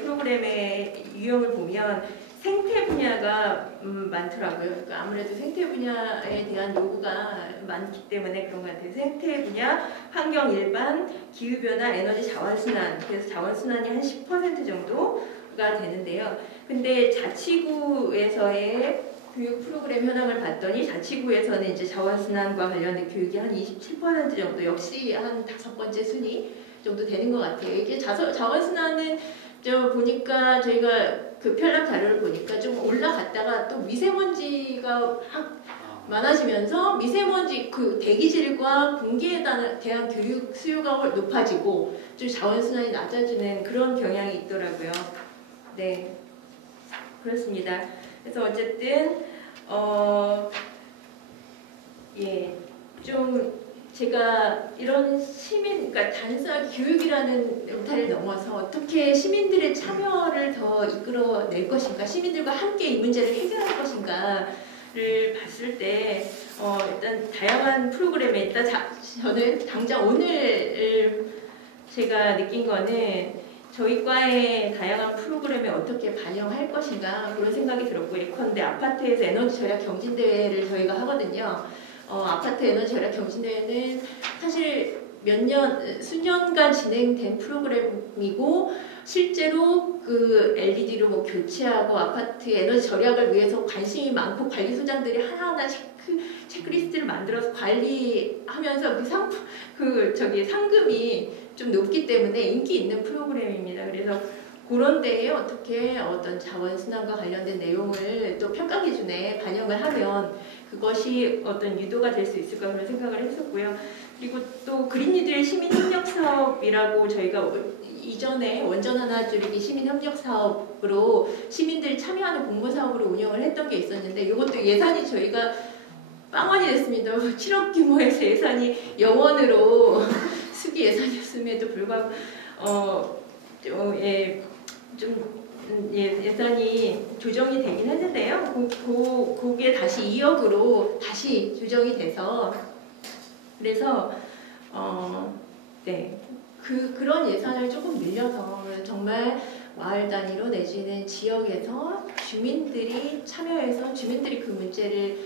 프로그램의 유형을 보면 생태 분야가 많더라고요. 그러니까 아무래도 생태 분야에 대한 요구가 많기 때문에 그런 것 같아요. 생태 분야, 환경 일반, 기후변화, 에너지 자원순환. 그래서 자원순환이 한 10% 정도가 되는데요. 근데 자치구에서의 교육 프로그램 현황을 봤더니 자치구에서는 이제 자원순환과 관련된 교육이 한 27% 정도, 역시 한 5번째 순위 정도 되는 것 같아요. 이게 자원순환은 보니까 저희가 그 편람 자료를 보니까 좀 올라갔다가 또 미세먼지가 많아지면서 미세먼지 대기질과 공기에 대한 교육 수요가 높아지고 좀 자원순환이 낮아지는 그런 경향이 있더라고요. 네, 그렇습니다. 그래서 어쨌든 좀 제가 이런 그러니까 단순하게 교육이라는 울타리를 넘어서 어떻게 시민들의 참여를 더 이끌어낼 것인가, 시민들과 함께 이 문제를 해결할 것인가를 봤을 때 일단 다양한 프로그램에 일단 저는 당장 오늘 제가 느낀 거는 저희 과의 다양한 프로그램에 어떻게 반영할 것인가 그런 생각이 들었고 예컨대 아파트에서 에너지 절약 경진대회를 저희가 하거든요. 아파트 에너지 절약 경진대회는 사실 수년간 진행된 프로그램이고 실제로 그 LED로 교체하고 아파트 에너지 절약을 위해서 관심이 많고 관리소장들이 하나하나 체크리스트를 만들어서 관리하면서 상금이 좀 높기 때문에 인기 있는 프로그램입니다. 그래서 그런 데에 어떻게 어떤 자원순환과 관련된 내용을 또 평가 기준에 반영을 하면 그것이 어떤 유도가 될 수 있을까 그런 생각을 했었고요. 그리고 또 그린뉴딜 시민협력사업이라고 저희가 이전에 원전 하나 줄이기 시민협력사업으로 시민들이 참여하는 공모사업으로 운영을 했던 게 있었는데 이것도 예산이 저희가 빵원이 됐습니다. 7억 규모에서 예산이 0원으로 수기 예산이었음에도 불구하고 예산이 조정이 되긴 했는데요. 그게 다시 2억으로 다시 조정이 돼서 그래서 그런 예산을 조금 늘려서 정말 마을 단위로 내지는 지역에서 주민들이 참여해서 주민들이 그 문제를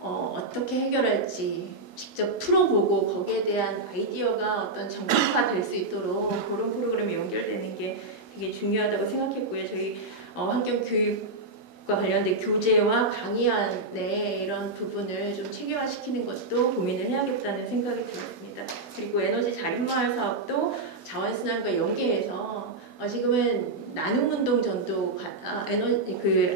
어떻게 해결할지 직접 풀어보고 거기에 대한 아이디어가 어떤 정책화 될 수 있도록 그런 프로그램이 연결되는 게 되게 중요하다고 생각했고요. 저희 환경교육과 관련된 교재와 강의 안에 이런 부분을 좀 체계화시키는 것도 고민을 해야겠다는 생각이 들었습니다. 그리고 에너지 자립마을 사업도 자원순환과 연계해서 지금은 나눔운동 전도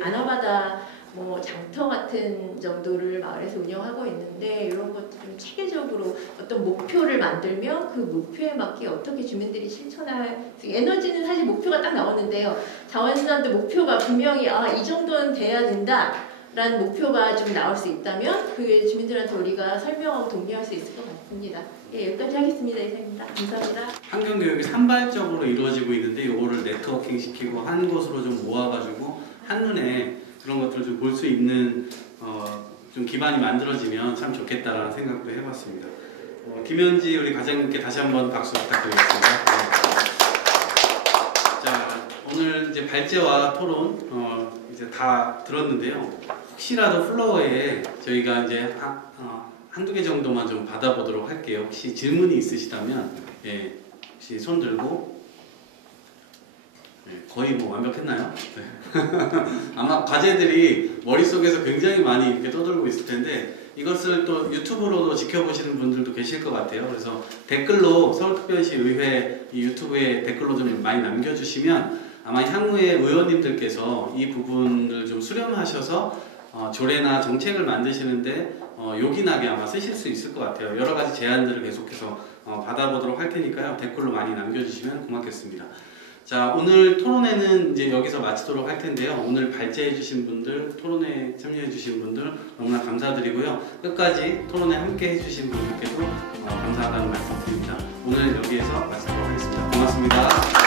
아나바다 장터 같은 정도를 마을에서 운영하고 있는데 이런 것도 좀 체계적으로 어떤 목표를 만들면 그 목표에 맞게 어떻게 주민들이 실천할 에너지는 사실 목표가 딱 나오는데요. 자원순환도 목표가 분명히 이 정도는 돼야 된다 라는 목표가 좀 나올 수 있다면 그 주민들한테 우리가 설명하고 독려할 수 있을 것 같습니다. 예, 여기까지 하겠습니다. 이상입니다. 감사합니다. 환경교육이 산발적으로 이루어지고 있는데 이거를 네트워킹 시키고 한 곳으로 좀 모아가지고 한눈에 그런 것들을 좀 볼 수 있는 좀 기반이 만들어지면 참 좋겠다라는 생각도 해봤습니다. 김현지 우리 과장님께 다시 한번 박수 부탁드리겠습니다. 자, 오늘 이제 발제와 토론 이제 다 들었는데요. 혹시라도 플로어에 저희가 이제 한두 개 정도만 좀 받아보도록 할게요. 혹시 질문이 있으시다면 예, 혹시 손 들고 거의 완벽했나요? 네. 아마 과제들이 머릿속에서 굉장히 많이 이렇게 떠돌고 있을 텐데 이것을 또 유튜브로도 지켜보시는 분들도 계실 것 같아요. 그래서 댓글로 서울특별시 의회 이 유튜브에 댓글로 좀 많이 남겨주시면 아마 향후에 의원님들께서 이 부분을 좀 수렴하셔서 조례나 정책을 만드시는데 요긴하게 아마 쓰실 수 있을 것 같아요. 여러 가지 제안들을 계속해서 받아보도록 할 테니까요. 댓글로 많이 남겨주시면 고맙겠습니다. 자, 오늘 토론회는 이제 여기서 마치도록 할 텐데요. 오늘 발제해주신 분들, 토론회에 참여해주신 분들 너무나 감사드리고요. 끝까지 토론회 함께 해주신 분들께도 감사하다는 말씀 드립니다. 오늘 여기에서 마치도록 하겠습니다. 고맙습니다.